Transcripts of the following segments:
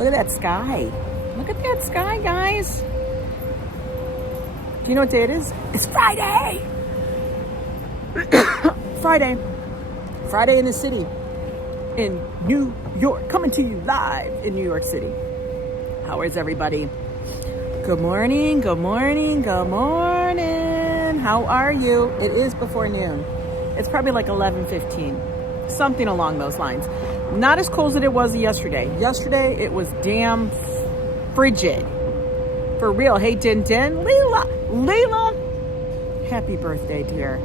Look at that sky. Look at that sky, guys. Do you know what day it is? It's Friday. Friday. Friday in the city. In New York. Coming to you live in New York City. How is everybody? Good morning. Good morning. Good morning. How are you? It is before noon. It's probably like 11:15. Something along those lines. Not as cold as it was yesterday. Yesterday, it was damn frigid. For real. Hey, Din Din. Leila. Happy birthday, dear.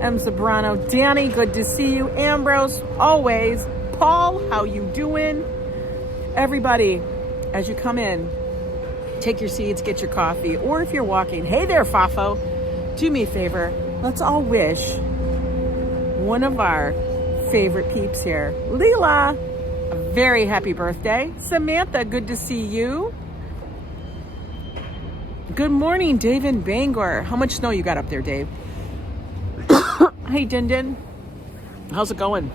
M. Sobrano. Danny, good to see you. Ambrose, always. Paul, how you doing? Everybody, as you come in, take your seats, get your coffee. Or if you're walking, hey there, Fafo. Do me a favor. Let's all wish one of our favorite peeps here, Leela, a very happy birthday. Samantha, good to see you. Good morning, Dave in Bangor. How much snow you got up there, Dave? Hey, Din Din. How's it going?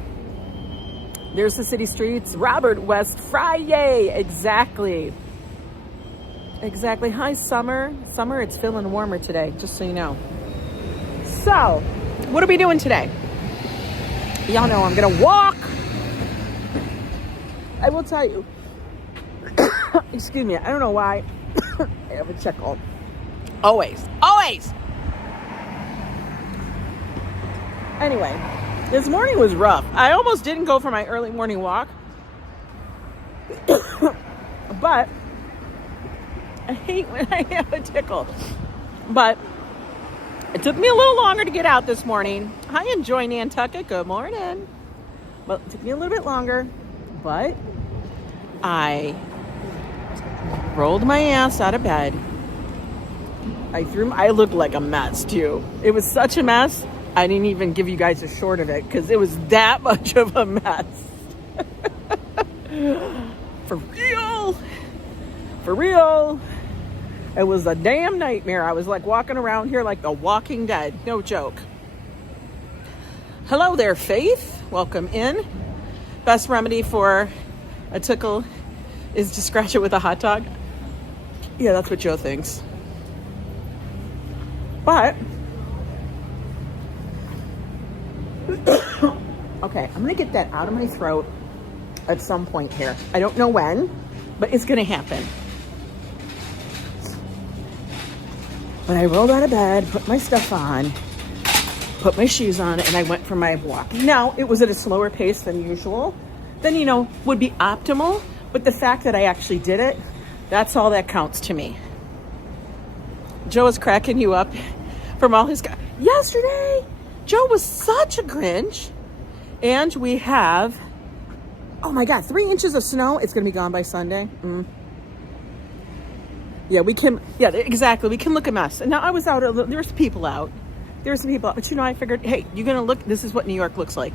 There's the city streets. Robert West Friday. Exactly. Exactly. Hi, Summer. Summer, it's feeling warmer today, just so you know. So, what are we doing today? Y'all know I'm gonna walk. I will tell you. Excuse me. I don't know why. I have a chuckle. Always. Anyway, this morning was rough. I almost didn't go for my early morning walk. But I hate when I have a tickle. But it took me a little longer to get out this morning. Hi, enjoy Nantucket. Good morning. Well, it took me a little bit longer, but I rolled my ass out of bed. I looked like a mess too. It was such a mess. I didn't even give you guys a short of it because it was that much of a mess. For real. For real. It was a damn nightmare. I was like walking around here like the Walking Dead. No joke. Hello there, Faith. Welcome in. Best remedy for a tickle is to scratch it with a hot dog. Yeah, that's what Joe thinks. But, okay, I'm going to get that out of my throat at some point here. I don't know when, but it's going to happen. But I rolled out of bed, put my stuff on, put my shoes on, and I went for my walk. Now, it was at a slower pace than usual, than, would be optimal. But the fact that I actually did it, that's all that counts to me. Joe is cracking you up from all his... Yesterday, Joe was such a Grinch. And we have, oh my God, 3 inches of snow. It's going to be gone by Sunday. Yeah, exactly. We can look a mess. And now I was out, there's people out. There's some people out. But I figured, hey, you're going to look, this is what New York looks like.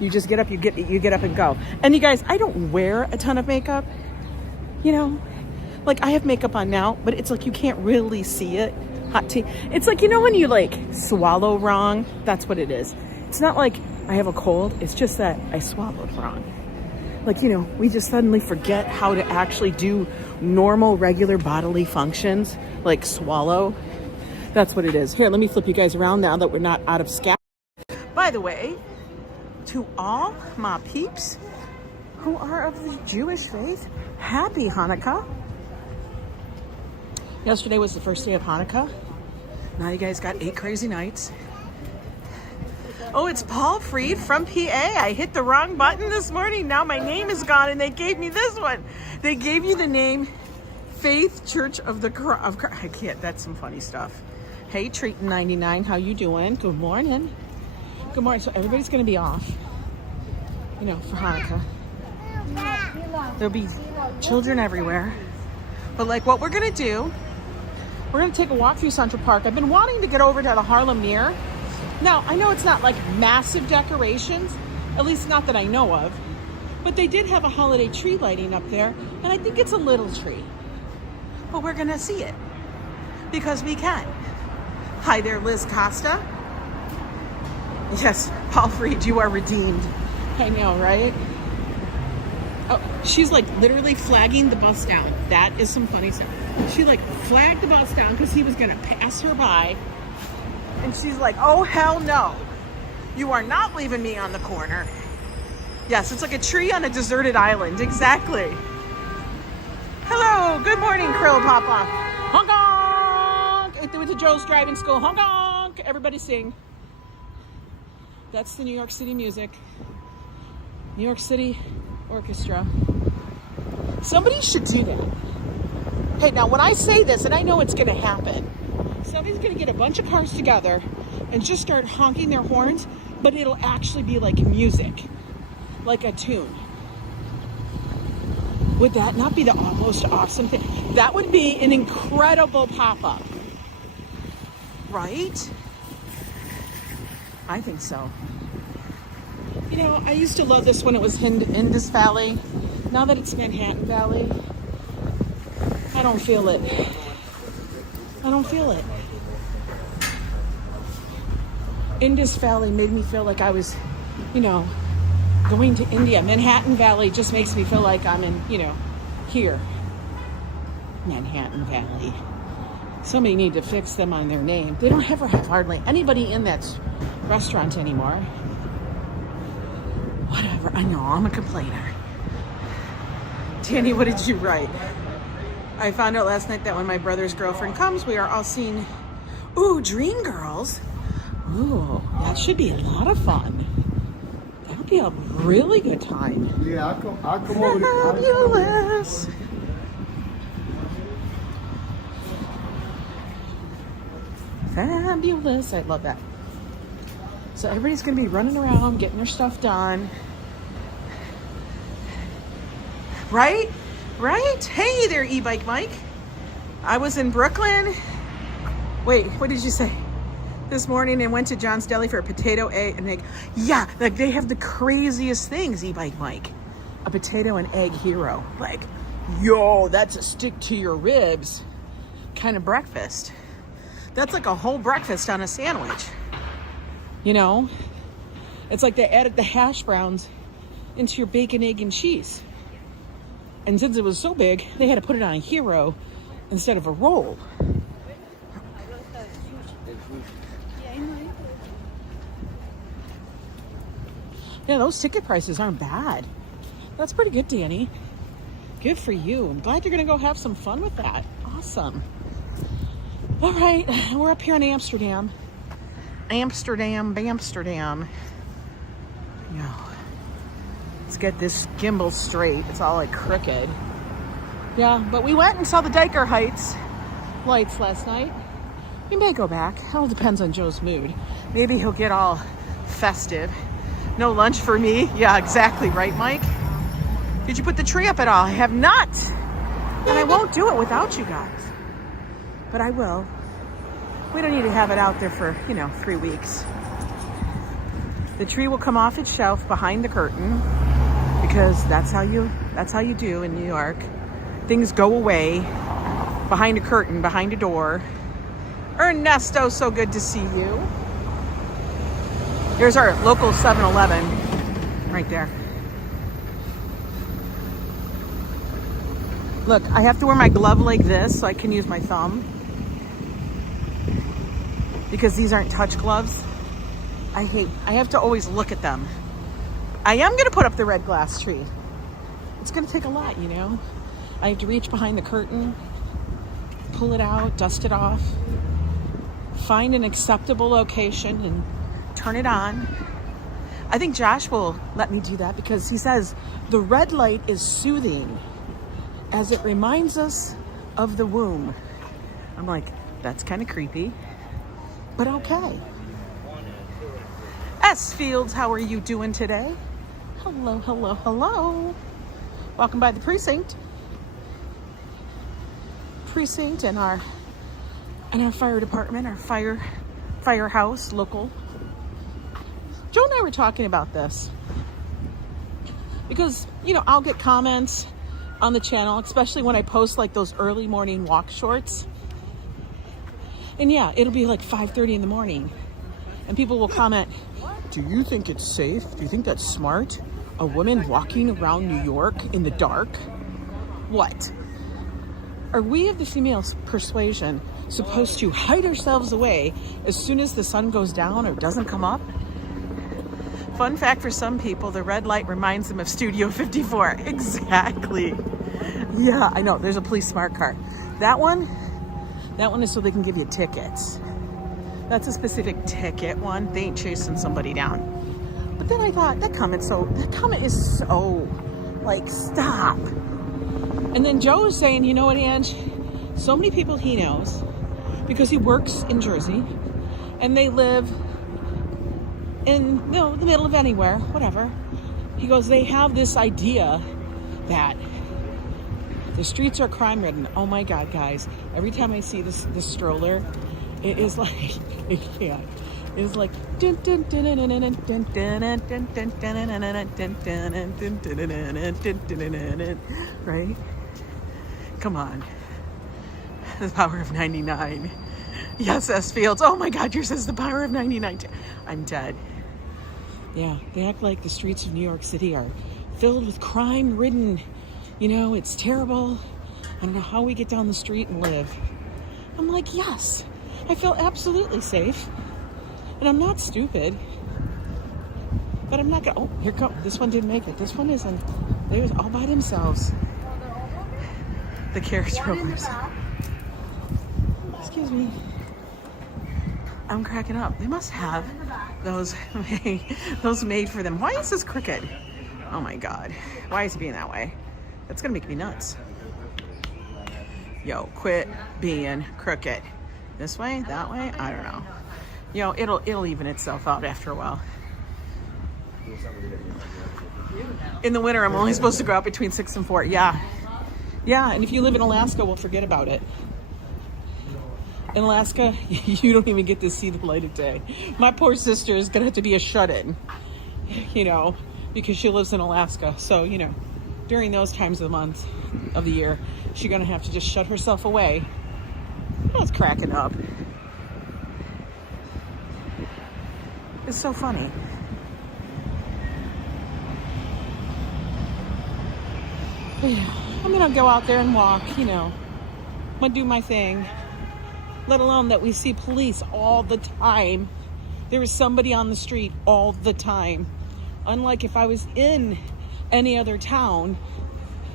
You just get up, you get up and go. And you guys, I don't wear a ton of makeup. Like I have makeup on now, but it's like you can't really see it. Hot tea. It's like, when you like swallow wrong, that's what it is. It's not like I have a cold. It's just that I swallowed wrong. Like, we just suddenly forget how to actually do normal, regular bodily functions, like swallow. That's what it is. Here, let me flip you guys around now that we're not out of scat. By the way, to all my peeps who are of the Jewish faith, happy Hanukkah. Yesterday was the first day of Hanukkah. Now you guys got 8 crazy nights. Oh, it's Paul Freed from PA. I hit the wrong button this morning. Now my name is gone and they gave me this one. They gave you the name Faith Church of the Christ. I can't, that's some funny stuff. Hey, Treatin 99, how you doing? Good morning. Good morning. So everybody's gonna be off, for Hanukkah. There'll be children everywhere. But like what we're gonna do, we're gonna take a walk through Central Park. I've been wanting to get over to the Harlem Meer. Now, I know it's not like massive decorations, at least not that I know of, but they did have a holiday tree lighting up there, and I think it's a little tree. But we're gonna see it, because we can. Hi there, Liz Costa. Yes, Paul Freed, you are redeemed. I know, right? Oh, she's like literally flagging the bus down. That is some funny stuff. She like flagged the bus down because he was gonna pass her by. And she's like, oh hell no. You are not leaving me on the corner. Yes, it's like a tree on a deserted island. Exactly. Hello, good morning, Krill Papa. Honk honk! It was a Joe's Driving School. Honk honk! Everybody sing. That's the New York City music. New York City Orchestra. Somebody should do that. Hey, now when I say this, and I know it's gonna happen, somebody's gonna get a bunch of cars together and just start honking their horns, but it'll actually be like music, like a tune. Would that not be the most awesome thing? That would be an incredible pop-up, right? I think so. You know, I used to love this when it was Indus Valley. Now that it's Manhattan Valley, I don't feel it. I don't feel it. Indus Valley made me feel like I was, you know, going to India. Manhattan Valley just makes me feel like I'm in, you know, here. Manhattan Valley. Somebody need to fix them on their name. They don't ever have hardly anybody in that restaurant anymore. Whatever. I know, I'm a complainer. Danny, what did you write? I found out last night that when my brother's girlfriend comes, we are all seeing, ooh, Dream Girls. Ooh, that should be a lot of fun. That would be a really good time. Yeah, I'll come over to Fabulous. Fabulous. I love that. So everybody's going to be running around, getting their stuff done. Right? Right? Hey there, e-bike Mike. I was in Brooklyn. Wait, what did you say? This morning and went to John's Deli for a potato, egg, and egg. Yeah, like they have the craziest things, e-bike Mike. A potato and egg hero. Like, yo, that's a stick to your ribs kind of breakfast. That's like a whole breakfast on a sandwich. You know? It's like they added the hash browns into your bacon, egg, and cheese. And since it was so big, they had to put it on a hero instead of a roll. Yeah, those ticket prices aren't bad. That's pretty good, Danny. Good for you. I'm glad you're gonna go have some fun with that. Awesome. All right, we're up here in Amsterdam. Amsterdam. Yeah. Let's get this gimbal straight. It's all like crooked. Yeah, but we went and saw the Dyker Heights lights last night. We may go back. It all depends on Joe's mood. Maybe he'll get all festive. No lunch for me. Yeah, exactly. Right, Mike? Did you put the tree up at all? I have not. And I won't do it without you guys. But I will. We don't need to have it out there for, 3 weeks. The tree will come off its shelf behind the curtain because that's how you do in New York. Things go away behind a curtain, behind a door. Ernesto, so good to see you. Here's our local 7-Eleven right there. Look, I have to wear my glove like this so I can use my thumb because these aren't touch gloves. I have to always look at them. I am going to put up the red glass tree. It's going to take a lot, I have to reach behind the curtain, pull it out, dust it off, find an acceptable location and turn it on. I think Josh will let me do that because he says the red light is soothing as it reminds us of the womb. I'm like, that's kind of creepy, but okay. S. Fields, how are you doing today? Hello, hello, hello. Welcome by the precinct. Precinct and our fire department, our firehouse, local. Joe and I were talking about this because, I'll get comments on the channel, especially when I post like those early morning walk shorts. And yeah, it'll be like 5:30 in the morning and people will comment, do you think it's safe? Do you think that's smart? A woman walking around New York in the dark? What? Are we of the female persuasion supposed to hide ourselves away as soon as the sun goes down or doesn't come up? Fun fact for some people, the red light reminds them of Studio 54. Exactly. Yeah, I know. There's a police smart car. That one is so they can give you tickets. That's a specific ticket one. They ain't chasing somebody down. But then I thought, that comment is so, like, stop. And then Joe was saying, you know what, Ange? So many people he knows, because he works in Jersey, and they live in, you know, the middle of anywhere, whatever. He goes, they have this idea that the streets are crime-ridden. Oh my God, guys. Every time I see this stroller, it is like, it can't. It is like, right? Come on. The power of 99. Yes, S. Fields. Oh my God, yours says the power of 99. I'm dead. Yeah, they act like the streets of New York City are filled with crime-ridden. You know, it's terrible. I don't know how we get down the street and live. I'm like, yes, I feel absolutely safe. And I'm not stupid. But I'm not gonna, oh, here come, this one didn't make it. This one isn't. They was all by themselves. The carriage rollers. Excuse me. I'm cracking up. They must have those made for them. Why is this crooked? Oh my God. Why is it being that way? That's gonna make me nuts. Yo, quit being crooked. This way, that way, I don't know. You know, it'll even itself out after a while. In the winter, I'm only supposed to go out between 6 and 4. Yeah. Yeah, and if you live in Alaska, well, forget about it. In Alaska, you don't even get to see the light of day. My poor sister is gonna have to be a shut-in, you know, because she lives in Alaska. So, you know, during those times of the month, of the year, she's gonna have to just shut herself away. I was cracking up. It's so funny. But yeah, I'm gonna go out there and walk, you know. I'm gonna do my thing. Let alone that we see police all the time. There is somebody on the street all the time. Unlike if I was in any other town,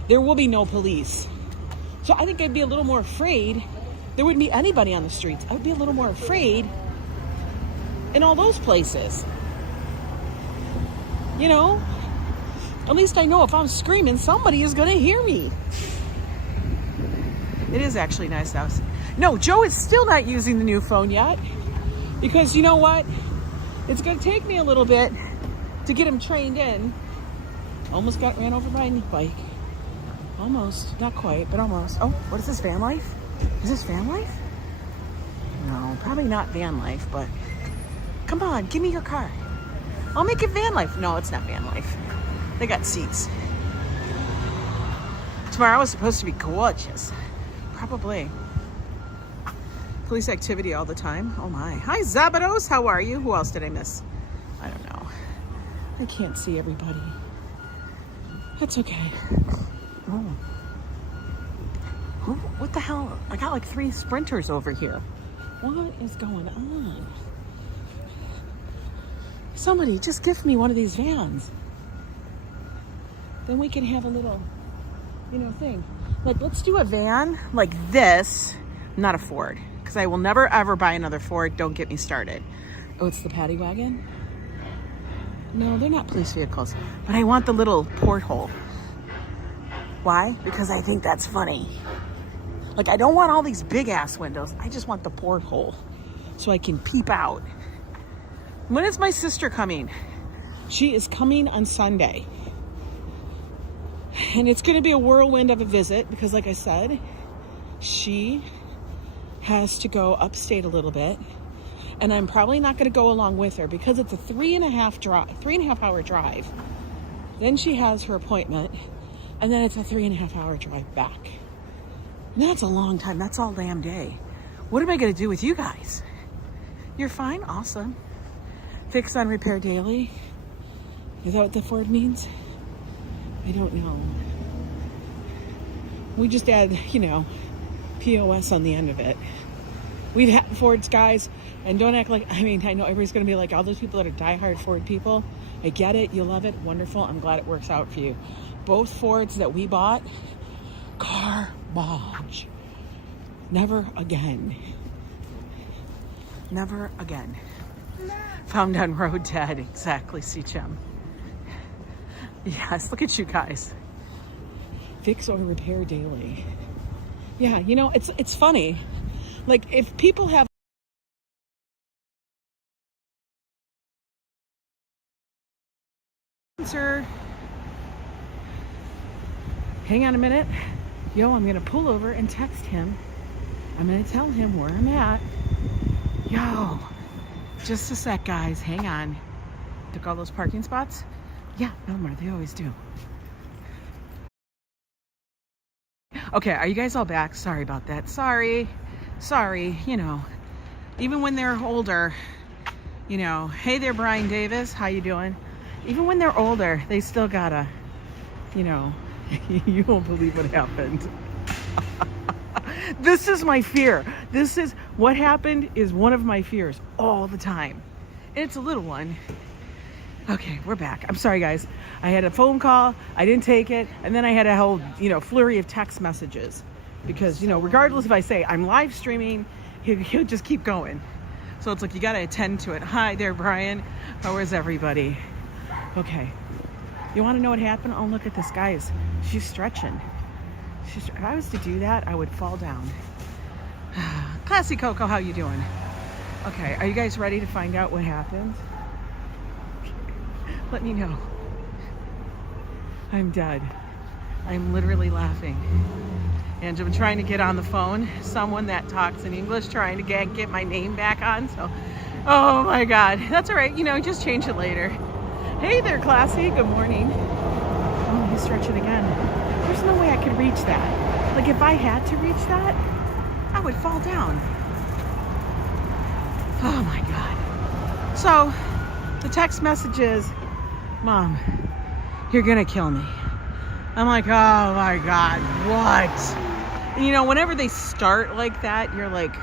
there will be no police. So I think I'd be a little more afraid. There wouldn't be anybody on the streets. I would be a little more afraid in all those places. You know, at least I know if I'm screaming, somebody is gonna hear me. It is actually a nice house. No, Joe is still not using the new phone yet, because you know what? It's gonna take me a little bit to get him trained in. Almost got ran over by a bike. Almost, not quite, but almost. Oh, what is this, van life? Is this van life? No, probably not van life, but come on, give me your car. I'll make it van life. No, it's not van life. They got seats. Tomorrow is supposed to be gorgeous. Probably. Police activity all the time. Oh my. Hi, Zabados. How are you? Who else did I miss? I don't know. I can't see everybody. That's okay. Oh. What the hell? I got like 3 sprinters over here. What is going on? Somebody just gift me one of these vans. Then we can have a little, you know, thing. Like, let's do a van like this. Not a Ford, because I will never ever buy another Ford. Don't get me started. Oh, it's the paddy wagon? No, they're not police vehicles. But I want the little porthole. Why? Because I think that's funny. Like, I don't want all these big ass windows. I just want the porthole so I can peep out. When is my sister coming? She is coming on Sunday. And it's going to be a whirlwind of a visit because, like I said, she has to go upstate a little bit. And I'm probably not going to go along with her because it's a 3.5 hour drive. Then she has her appointment. And then it's a 3.5 hour drive back. And that's a long time. That's all damn day. What am I going to do with you guys? You're fine? Awesome. Fix on repair daily. Is that what the Ford means? I don't know. We just add, you know, POS on the end of it. We've had Fords, guys, and don't act like, I mean, I know everybody's going to be like, all those people that are diehard Ford people, I get it, you love it, wonderful, I'm glad it works out for you. Both Fords that we bought, garbage. Never again. Never again. Found on road dead, exactly, C-Chum. Yes, look at you guys. Fix or repair daily. Yeah, you know, it's funny. Like, if people have answer, hang on a minute. Yo, I'm gonna pull over and text him. I'm gonna tell him where I'm at. Yo, just a sec, guys, hang on. Took all those parking spots? Yeah, no more, they always do. Okay, are you guys all back? Sorry about that. Sorry, you know, even when they're older, you know, hey there, Brian Davis, how you doing? Even when they're older, they still gotta, you know, you won't believe what happened. This is my fear. This is what happened, is one of my fears all the time. And it's a little one. Okay, we're back. I'm sorry, guys. I had a phone call, I didn't take it, and then I had a whole, you know, flurry of text messages. Because, you know, regardless if I say I'm live streaming, he'll just keep going. So it's like, you gotta attend to it. Hi there, Brian. How is everybody? Okay. You wanna know what happened? Oh, look at this, guys. She's stretching. If I was to do that, I would fall down. Classy Coco, how you doing? Okay, are you guys ready to find out what happened? Let me know. I'm dead. I'm literally laughing. And I'm trying to get on the phone. Someone that talks in English, trying to get my name back on. So, oh my God. That's all right. You know, just change it later. Hey there, Classy. Good morning. Oh, he's stretching again. There's no way I could reach that. Like, if I had to reach that, I would fall down. Oh my God. So, the text message is, Mom, you're gonna kill me. I'm like, oh my God, what? And you know, whenever they start like that, you're like,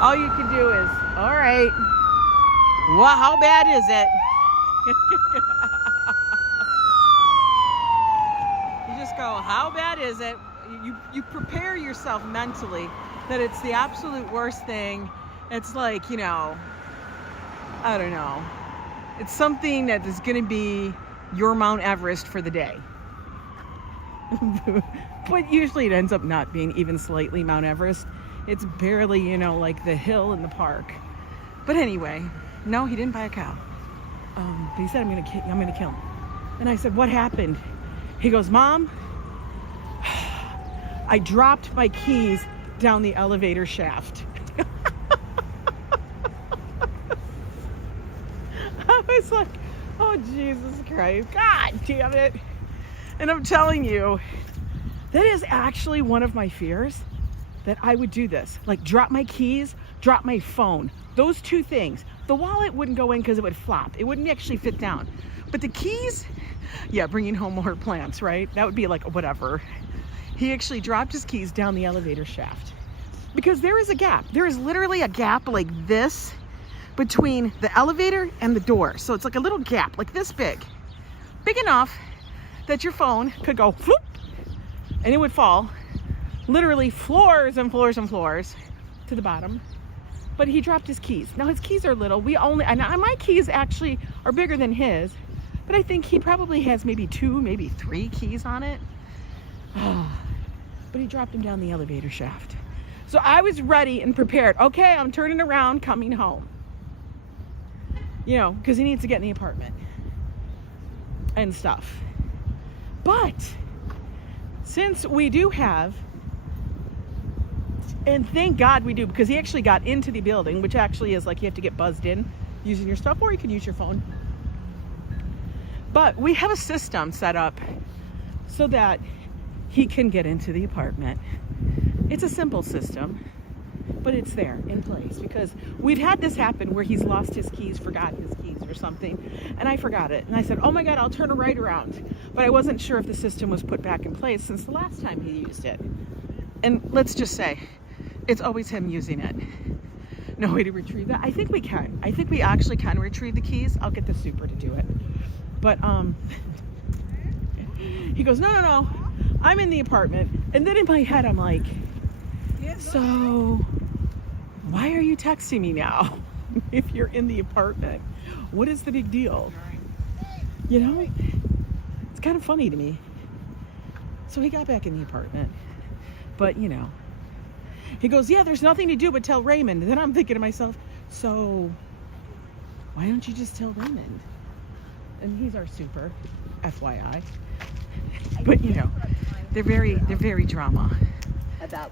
all you can do is, all right, well, how bad is it? You just go, how bad is it? You prepare yourself mentally that it's the absolute worst thing. It's like, you know, I don't know. It's something that is going to be your Mount Everest for the day. But usually it ends up not being even slightly Mount Everest. It's barely, you know, like the hill in the park. But anyway, no, he didn't buy a cow. But he said, I'm gonna kill him. And I said, what happened? He goes, Mom, I dropped my keys down the elevator shaft. I was like, oh, Jesus Christ, God damn it. And I'm telling you, that is actually one of my fears, that I would do this. Like, drop my keys, drop my phone. Those two things. The wallet wouldn't go in because it would flop. It wouldn't actually fit down. But the keys, yeah, bringing home more plants, right? That would be like, whatever. He actually dropped his keys down the elevator shaft. Because there is a gap. There is literally a gap like this between the elevator and the door. So it's like a little gap, like this big. Big enough that your phone could go whoop, and it would fall literally floors and floors and floors to the bottom. But he dropped his keys. Now his keys are little. And my keys actually are bigger than his, but I think he probably has maybe 2, maybe 3 keys on it. But he dropped them down the elevator shaft. So I was ready and prepared. Okay, I'm turning around, coming home. You know, because he needs to get in the apartment and stuff. But since we do have, and thank God we do, because he actually got into the building, which actually is like you have to get buzzed in using your stuff, or you can use your phone. But we have a system set up so that he can get into the apartment. It's a simple system, but it's there in place, because we've had this happen where he's lost his keys, forgot his keys or something, and I forgot it. And I said, oh my God, I'll turn right around. But I wasn't sure if the system was put back in place since the last time he used it. And let's just say, it's always him using it. No way to retrieve that. I think we can. I think we actually can retrieve the keys. I'll get the super to do it. But he goes, no, I'm in the apartment. And then in my head, I'm like, so why are you texting me now if you're in the apartment? What is the big deal? You know, it's kind of funny to me. So he got back in the apartment, but you know, he goes, yeah, there's nothing to do but tell Raymond. And then I'm thinking to myself, so why don't you just tell Raymond? And he's our super, FYI. But you know, they're very drama.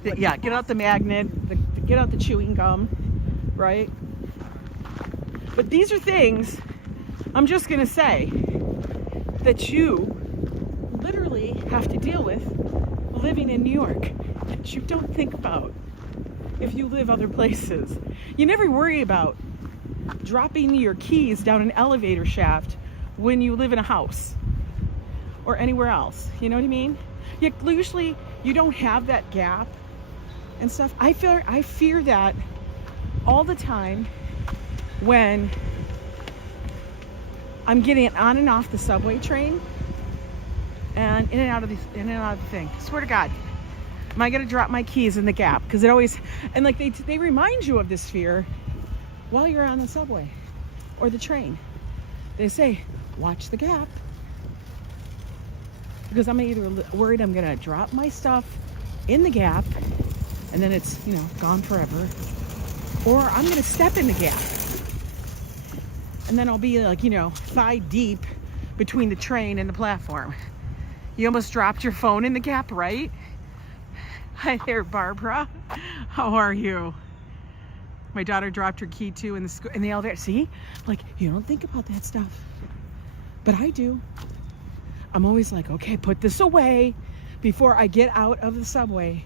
Yeah, get out the magnet, get out the chewing gum, right? But these are things, I'm just gonna say, that you literally have to deal with living in New York, that you don't think about if you live other places. You never worry about dropping your keys down an elevator shaft when you live in a house or anywhere else. You know what I mean? Usually you don't have that gap and stuff. I fear that all the time when I'm getting on and off the subway train and in and out of the thing. Swear to God, am I gonna drop my keys in the gap? Because it always, and like they remind you of this fear while you're on the subway or the train. They say, watch the gap. Because I'm either worried I'm gonna drop my stuff in the gap and then it's, you know, gone forever, or I'm gonna step in the gap and then I'll be like, you know, thigh deep between the train and the platform. You almost dropped your phone in the gap, right? Hi there, Barbara. How are you? My daughter dropped her key too in the elevator. See, like, you don't think about that stuff, but I do. I'm always like, okay, put this away before I get out of the subway.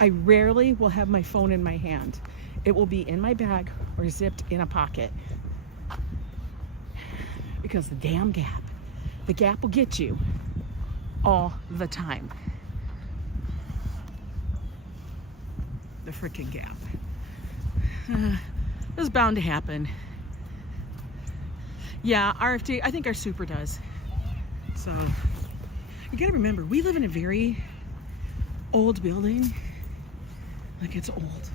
I rarely will have my phone in my hand. It will be in my bag or zipped in a pocket. Because the damn gap. The gap will get you all the time. The freaking gap. It was bound to happen. Yeah, RFD, I think our super does. So, you gotta remember, we live in a very old building. Like, it's old.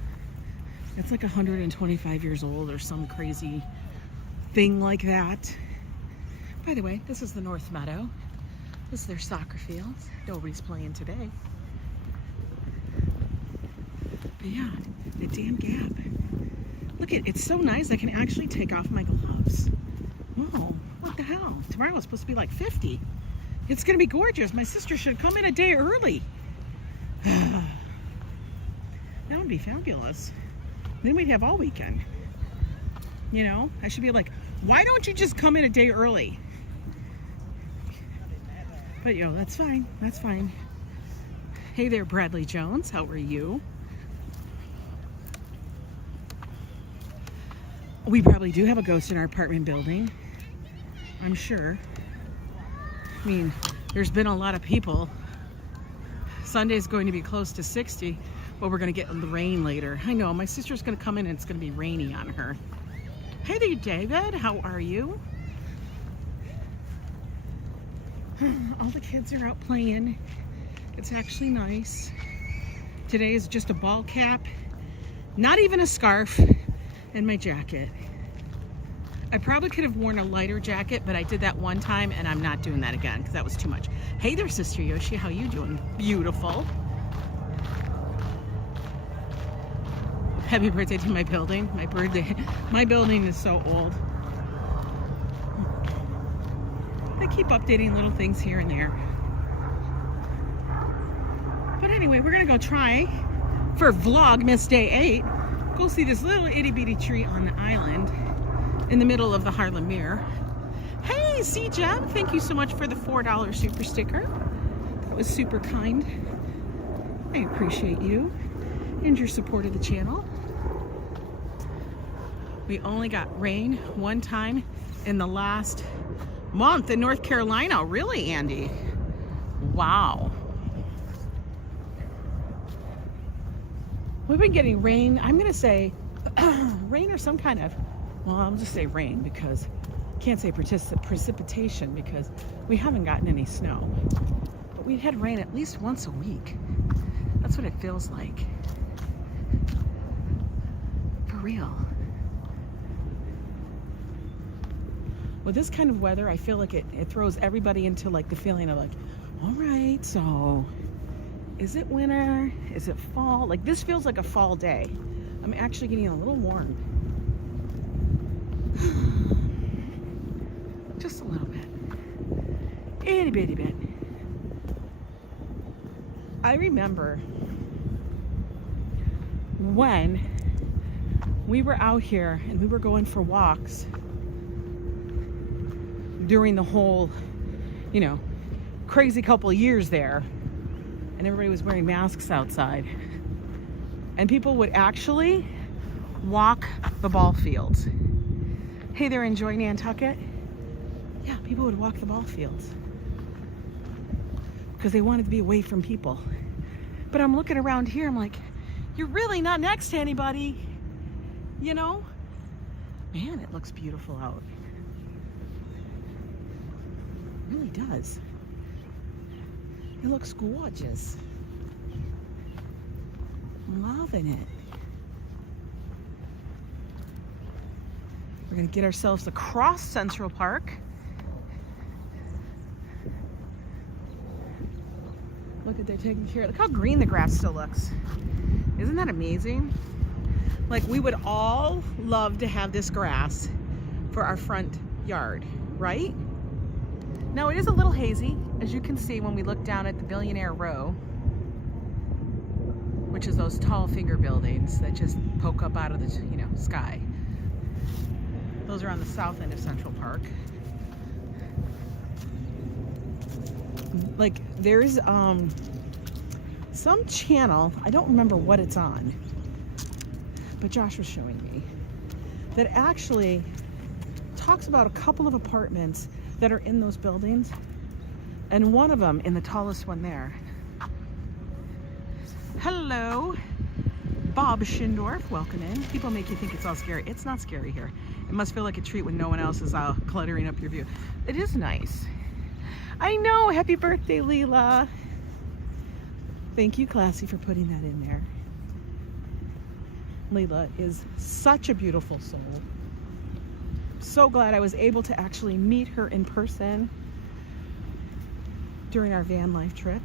It's like 125 years old or some crazy thing like that. By the way, this is the North Meadow. This is their soccer field. Nobody's playing today. But yeah, the damn gap. Look, it's so nice I can actually take off my gloves. Whoa, what the hell? Tomorrow it's supposed to be like 50. It's gonna be gorgeous. My sister should come in a day early. That would be fabulous. Then we'd have all weekend. You know, I should be like, why don't you just come in a day early? But yo, that's fine, that's fine. Hey there, Bradley Jones, how are you? We probably do have a ghost in our apartment building, I'm sure. I mean, there's been a lot of people. Sunday's going to be close to 60, but we're going to get the rain later. I know, my sister's going to come in and it's going to be rainy on her. Hey there, David, how are you? All the kids are out playing. It's actually nice. Today is just a ball cap, not even a scarf, and my jacket. I probably could have worn a lighter jacket, but I did that one time and I'm not doing that again because that was too much. Hey there, Sister Yoshi, how you doing? Beautiful. Happy birthday to my building. My building is so old. I keep updating little things here and there. But anyway, we're gonna go try for Vlogmas Day 8. Go see this little itty bitty tree on the island in the middle of the Harlem Meer. Hey, C-Jem, thank you so much for the $4 super sticker. That was super kind. I appreciate you and your support of the channel. We only got rain one time in the last month in North Carolina. Really, Andy? Wow. We've been getting rain. I'm gonna say rain or some kind of, well, I'll just say rain because I can't say precipitation because we haven't gotten any snow. But we've had rain at least once a week. That's what it feels like. For real. With this kind of weather, I feel like it throws everybody into like the feeling of like, all right, so is it winter? Is it fall? Like this feels like a fall day. I'm actually getting a little warm. Just a little bit. Itty bitty bit. I remember when we were out here and we were going for walks during the whole, you know, crazy couple of years there, and everybody was wearing masks outside, and people would actually walk the ball fields. Hey there, enjoy Nantucket? Yeah, people would walk the ball fields because they wanted to be away from people. But I'm looking around here, I'm like, you're really not next to anybody, you know? Man, it looks beautiful out. It really does. It looks gorgeous. I'm loving it. We're gonna get ourselves across Central Park. Look at, they're taking care of, look how green the grass still looks. Isn't that amazing? Like, we would all love to have this grass for our front yard, right? Now it is a little hazy, as you can see when we look down at the Billionaire Row, which is those tall finger buildings that just poke up out of the, you know, sky. Those are on the south end of Central Park. Like, there's some channel, I don't remember what it's on, but Josh was showing me, that actually talks about a couple of apartments that are in those buildings, and one of them, in the tallest one there. Hello, Bob Schindorf, welcome in. People make you think it's all scary. It's not scary here. It must feel like a treat when no one else is cluttering up your view. It is nice. I know, happy birthday, Leela. Thank you, Classy, for putting that in there. Leela is such a beautiful soul. So glad I was able to actually meet her in person during our van life trip.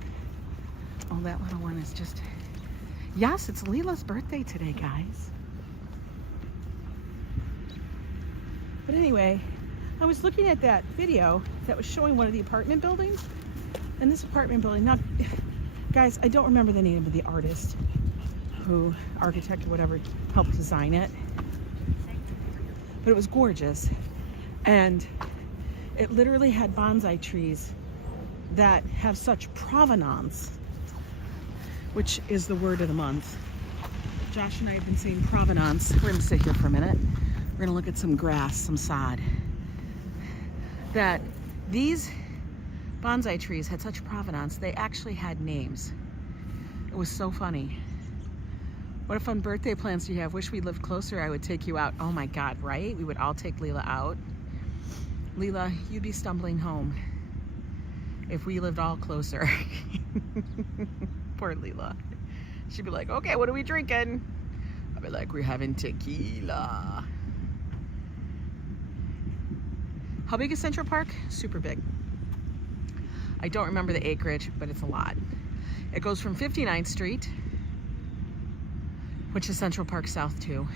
Oh, that little one is just, yes, it's Leela's birthday today, guys. But anyway, I was looking at that video that was showing one of the apartment buildings, and this apartment building, now, guys, I don't remember the name of the artist who, architect or whatever, helped design it. But it was gorgeous, and it literally had bonsai trees that have such provenance, which is the word of the month. Josh and I have been seeing provenance. We're gonna sit here for a minute. We're gonna look at some grass, some sod. That these bonsai trees had such provenance, they actually had names. It was so funny. What fun birthday plans do you have? Wish we lived closer, I would take you out. Oh my God, right? We would all take Leela out. Leela, you'd be stumbling home if we lived all closer. Poor Leela. She'd be like, okay, what are we drinking? I'd be like, we're having tequila. How big is Central Park? Super big. I don't remember the acreage, but it's a lot. It goes from 59th Street, which is Central Park South too,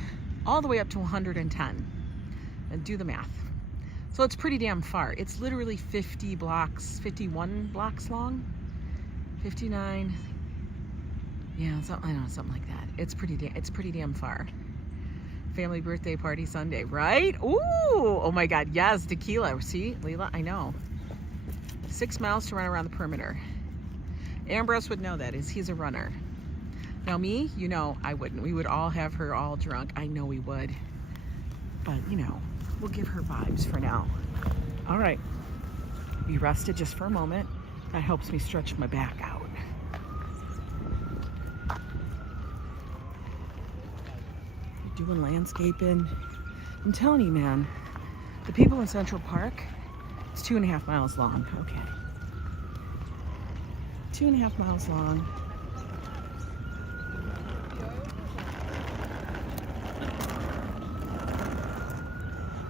all the way up to 110. And do the math. So it's pretty damn far. It's literally 50 blocks, 51 blocks long, 59. Yeah, I know, something like that. It's pretty damn far. Family birthday party Sunday, right? Ooh, oh my God, yes, tequila. See, Leela, I know. 6 miles to run around the perimeter. Ambrose would know that, he's a runner. Now me, you know, I wouldn't. We would all have her all drunk. I know we would. but you know, we'll give her vibes for now. All right, we rested just for a moment. That helps me stretch my back out. Doing landscaping. I'm telling you, man, the people in Central Park, it's 2.5 miles long. Okay. 2.5 miles long.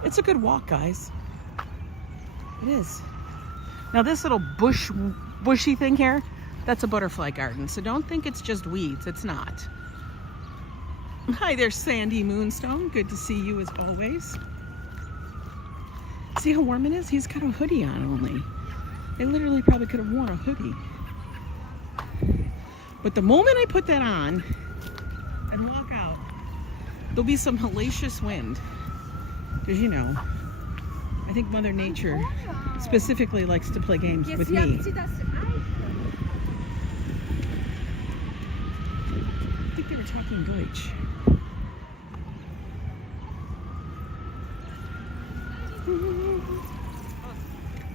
It's a good walk, guys. It is. Now this little bushy thing here, that's a butterfly garden. So don't think it's just weeds. It's not. Hi there, Sandy Moonstone. Good to see you as always. See how warm it is? He's got a hoodie on only. I literally probably could have worn a hoodie. But the moment I put that on and walk out, there'll be some hellacious wind. Because you know, I think Mother Nature specifically likes to play games with me. I think they were talking Deutsch.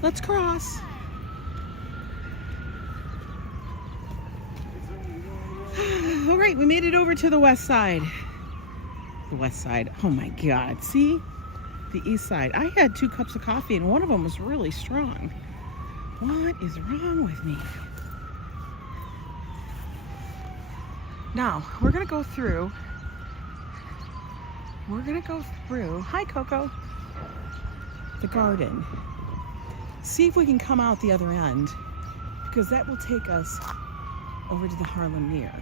Let's cross. All right, we made it over to the west side. The west side. Oh my God. See? The east side. I had 2 cups of coffee and one of them was really strong. What is wrong with me? Now, we're going to go through. Hi, Coco. The garden. See if we can come out the other end, because that will take us over to the Harlem Meer.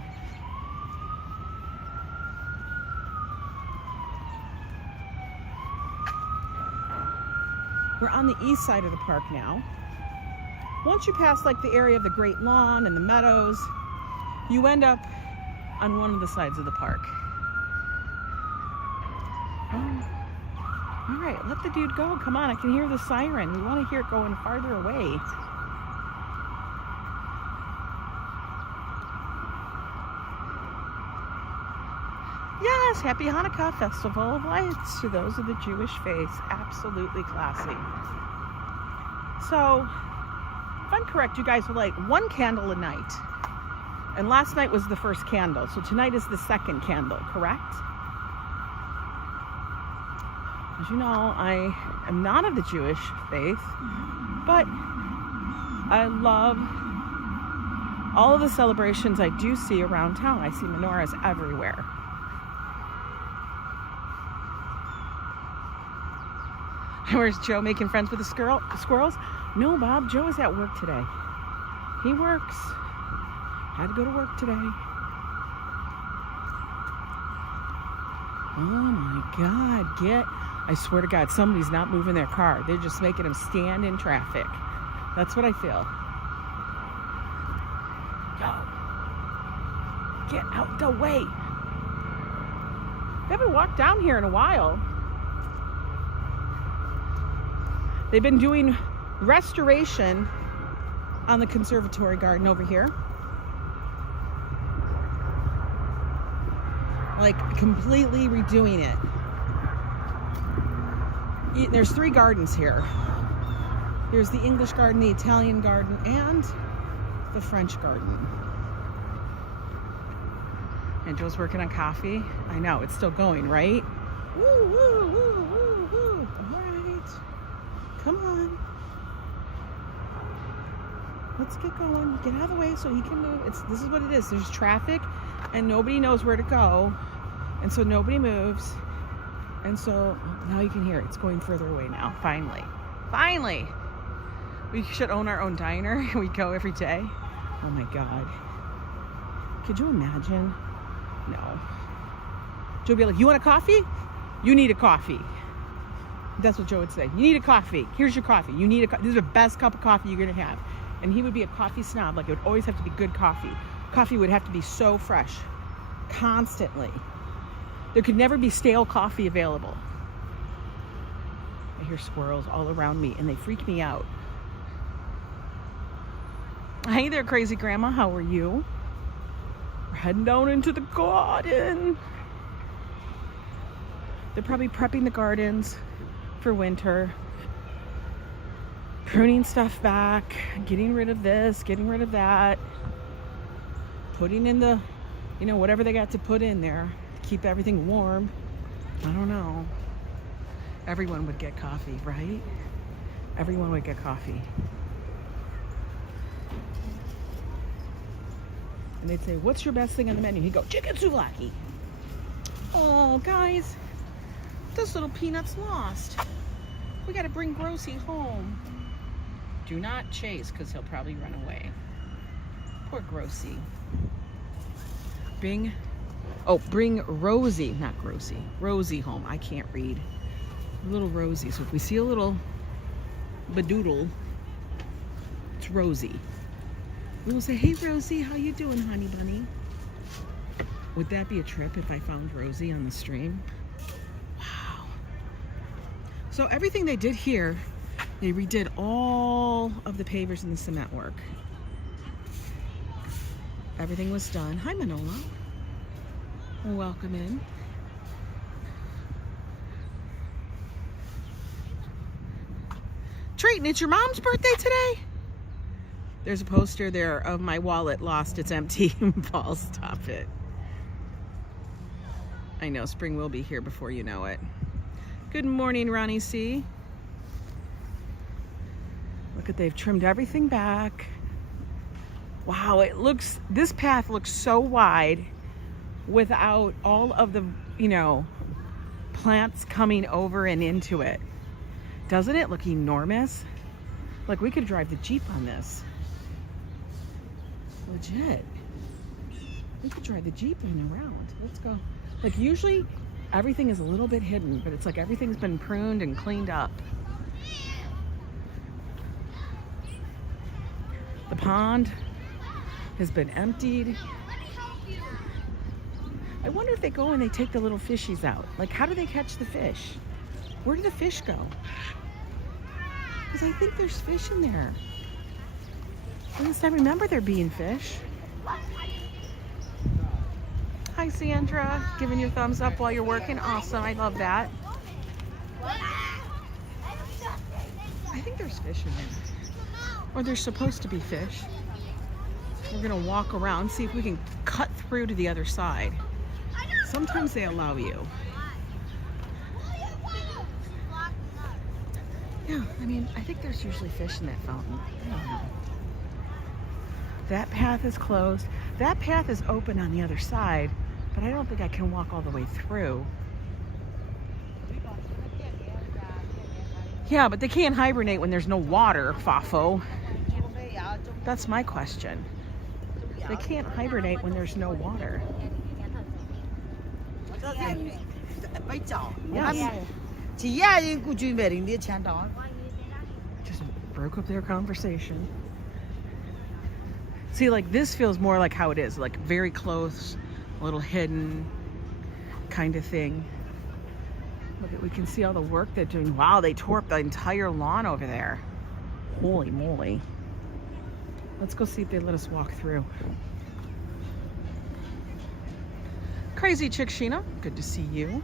We're on the east side of the park now. Once you pass like the area of the Great Lawn and the Meadows, you end up on one of the sides of the park. All right, let the dude go. Come on, I can hear the siren. We want to hear it going farther away. Yes, happy Hanukkah Festival of Lights to those of the Jewish faith. Absolutely classy. So, if I'm correct, you guys will light 1 candle a night. And last night was the first candle. So tonight is the second candle, correct? As you know, I am not of the Jewish faith, but I love all of the celebrations I do see around town. I see menorahs everywhere. Where's Joe making friends with the squirrels? No, Bob, Joe is at work today. He works. Had to go to work today. Oh my God, I swear to God, somebody's not moving their car. They're just making them stand in traffic. That's what I feel. Yo, get out the way. We haven't walked down here in a while. They've been doing restoration on the Conservatory Garden over here. Like completely redoing it. There's 3 gardens here. There's the English garden, the Italian garden, and the French garden. And Joe's working on coffee. I know, it's still going, right? Woo, woo, woo, woo, woo. All right. Come on. Let's get going. Get out of the way so he can move. This is what it is. There's traffic and nobody knows where to go. And so nobody moves. And so now you can hear it. It's going further away now. Finally. Finally. We should own our own diner. We go every day. Oh my God. Could you imagine? No. Joe would be like, you want a coffee? You need a coffee. That's what Joe would say. You need a coffee. Here's your coffee. You need a coffee. This is the best cup of coffee you're going to have. And he would be a coffee snob. Like, it would always have to be good coffee. Coffee would have to be so fresh. Constantly. There could never be stale coffee available. I hear squirrels all around me and they freak me out. Hey there, crazy grandma. How are you? We're heading down into the garden. They're probably prepping the gardens for winter. Pruning stuff back, getting rid of this, getting rid of that. Putting in the, you know, whatever they got to put in there to keep everything warm. I don't know. Everyone would get coffee, right? Everyone would get coffee. And they'd say, what's your best thing on the menu? He'd go, chicken souvlaki. Oh, guys, this little peanut's lost. We got to bring Grossy home. Do not chase, because he'll probably run away. Poor Grossy. Bring Rosie, not Grossy, Rosie home. I can't read. Little Rosie. So if we see a little badoodle, it's Rosie. We'll say, hey Rosie, how you doing, honey bunny? Would that be a trip if I found Rosie on the stream? Wow. So everything they did here, they redid all of the pavers and the cement work. Everything was done. Hi Manola. Welcome in. Trayton, it's your mom's birthday today? There's a poster there of my wallet lost. It's empty. Paul, stop it. I know, spring will be here before you know it. Good morning, Ronnie C. Look at, they've trimmed everything back. Wow, this path looks so wide without all of the, you know, plants coming over and into it. Doesn't it look enormous? Like we could drive the Jeep on this. Legit. We could drive the Jeep in around. Let's go. Like usually everything is a little bit hidden, but it's like everything's been pruned and cleaned up. The pond has been emptied. I wonder if they go and they take the little fishies out. Like how do they catch the fish? Where do the fish go? Because I think there's fish in there. At least I remember there being fish. Hi, Sandra. Giving you a thumbs up while you're working. Awesome. I love that. I think there's fish in there. Or there's supposed to be fish. We're going to walk around, see if we can cut through to the other side. Sometimes they allow you. Yeah, I mean, I think there's usually fish in that fountain. I don't know. That path is closed. That path is open on the other side, but I don't think I can walk all the way through. Yeah, but they can't hibernate when there's no water, Fafo. That's my question. They can't hibernate when there's no water. Yeah. Just broke up their conversation. See, like this feels more like how it is, like very close, a little hidden kind of thing. Look at, we can see all the work they're doing. Wow, they tore up the entire lawn over there. Holy moly. Let's go see if they let us walk through. Crazy Chick Sheena, good to see you.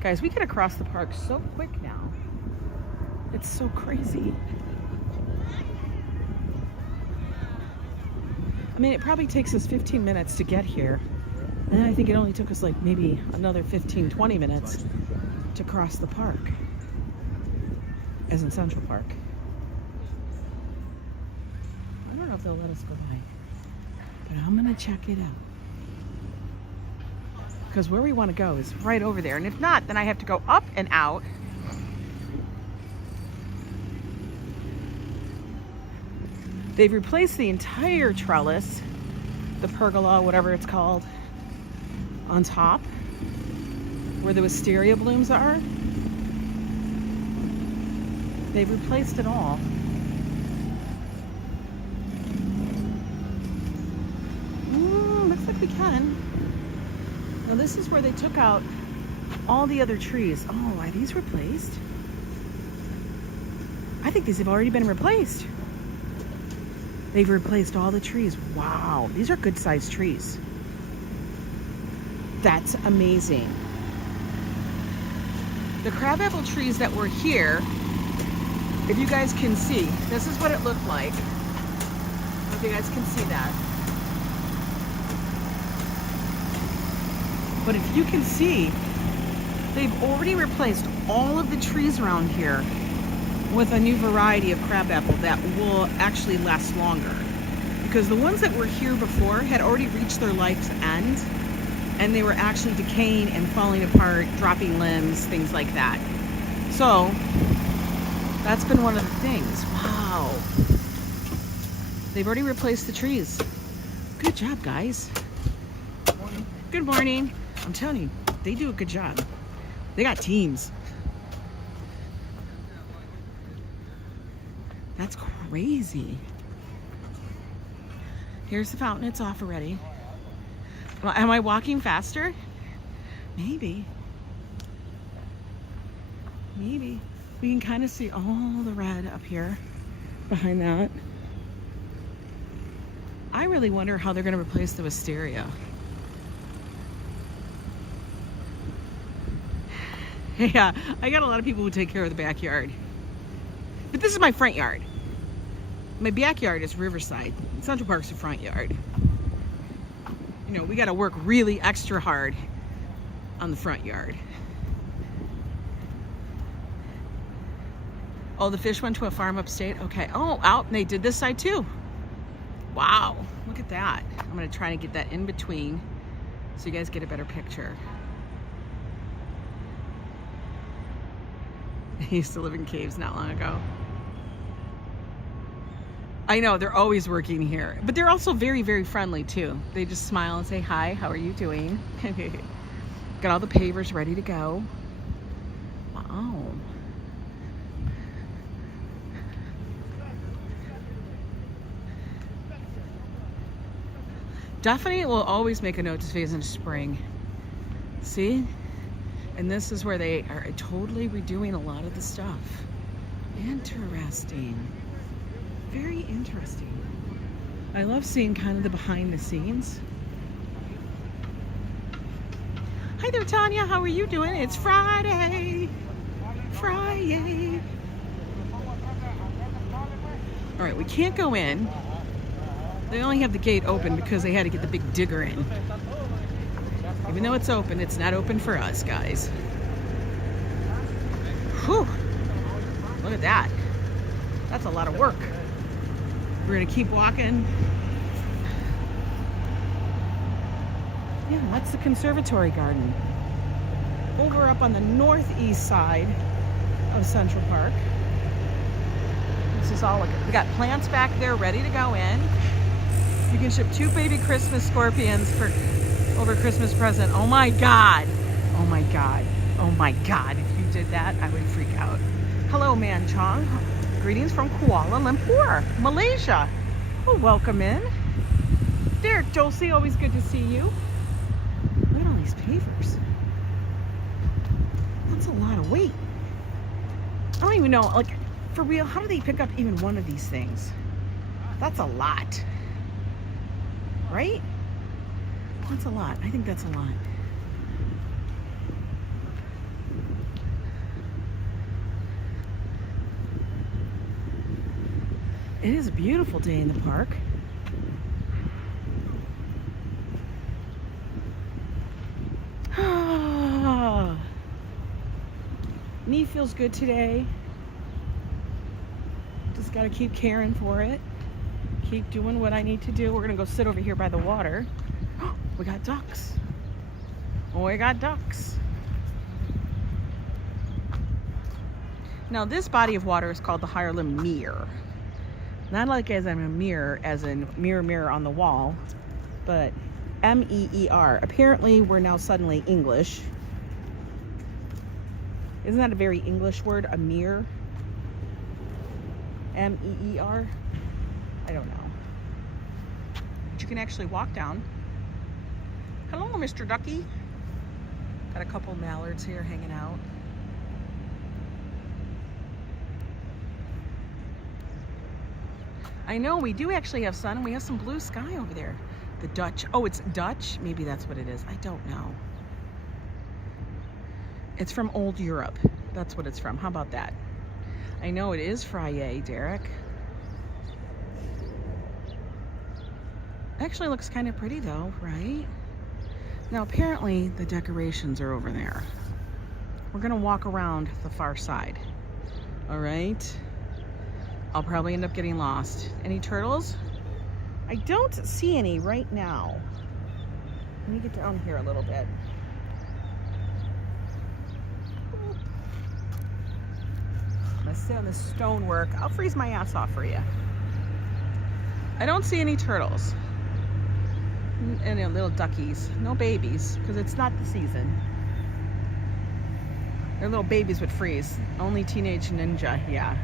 Guys, we get across the park so quick now. It's so crazy. I mean, it probably takes us 15 minutes to get here. And I think it only took us like maybe another 15, 20 minutes to cross the park. As in Central Park. I don't know if they'll let us go by. But I'm gonna check it out. Because where we want to go is right over there. And if not, then I have to go up and out. They've replaced the entire trellis, the pergola, whatever it's called, on top, where the wisteria blooms are. They've replaced it all. Looks like we can. Now this is where they took out all the other trees. Oh, are these replaced? I think these have already been replaced. They've replaced all the trees. Wow, these are good sized trees. That's amazing. The crabapple trees that were here, if you guys can see, this is what it looked like. I don't know if you guys can see that. But if you can see, they've already replaced all of the trees around here with a new variety of crabapple that will actually last longer. Because the ones that were here before had already reached their life's end, and they were actually decaying and falling apart, dropping limbs, things like that. So that's been one of the things. Wow. They've already replaced the trees. Good job, guys. Good morning. I'm telling you, they do a good job. They got teams. That's crazy. Here's the fountain. It's off already. Am I walking faster? Maybe. Maybe. We can kind of see all the red up here behind that. I really wonder how they're going to replace the wisteria. Yeah, I got a lot of people who take care of the backyard. But this is my front yard. My backyard is Riverside. Central Park's the front yard. You know, we got to work really extra hard on the front yard. Oh, the fish went to a farm upstate? Okay. Oh, out. And they did this side too. Wow. Look at that. I'm going to try to get that in between so you guys get a better picture. I used to live in caves not long ago. I know, they're always working here. But they're also very, very friendly too. They just smile and say, hi, how are you doing? Got all the pavers ready to go. Wow. Definitely will always make a note to phase into spring. See? And this is where they are totally redoing a lot of the stuff. Interesting. Very interesting. I love seeing kind of the behind the scenes. Hi there, Tanya. How are you doing? It's Friday. Friday. All right, we can't go in. They only have the gate open because they had to get the big digger in. Even though it's open, it's not open for us, guys. Whew. Look at that. That's a lot of work. We're gonna keep walking. Yeah, that's the Conservatory Garden. Over up on the northeast side of Central Park. This is all, we got plants back there ready to go in. You can ship 2 baby Christmas scorpions for over Christmas present. Oh my God. Oh my God. Oh my God. If you did that, I would freak out. Hello, Man Chong. Greetings from Kuala Lumpur, Malaysia. Oh, welcome in. Derek Dulcie, always good to see you. Look at all these pavers. That's a lot of weight. I don't even know, like, for real, how do they pick up even one of these things? That's a lot. Right? That's a lot. I think that's a lot. It is a beautiful day in the park. Knee feels good today. Just got to keep caring for it. Keep doing what I need to do. We're going to go sit over here by the water. We got ducks. Oh, we got ducks. Now, this body of water is called the Harlem Meer. Not like as in a mirror, as in mirror, mirror on the wall, but M-E-E-R. Apparently, we're now suddenly English. Isn't that a very English word, a mirror? M-E-E-R? I don't know. But you can actually walk down. Hello, Mr. Ducky. Got a couple mallards here hanging out. I know, we do actually have sun, and we have some blue sky over there. The Dutch, oh, it's Dutch? Maybe that's what it is. I don't know. It's from old Europe. That's what it's from. How about that? I know it is Friday, Derek. Actually looks kind of pretty though, right? Now apparently the decorations are over there. We're gonna walk around the far side. All right. I'll probably end up getting lost. Any turtles? I don't see any right now. Let me get down here a little bit. I'm gonna sit on the stonework. I'll freeze my ass off for you. I don't see any turtles. And little duckies. No babies, because it's not the season. Their little babies would freeze. Only Teenage Ninja, yeah.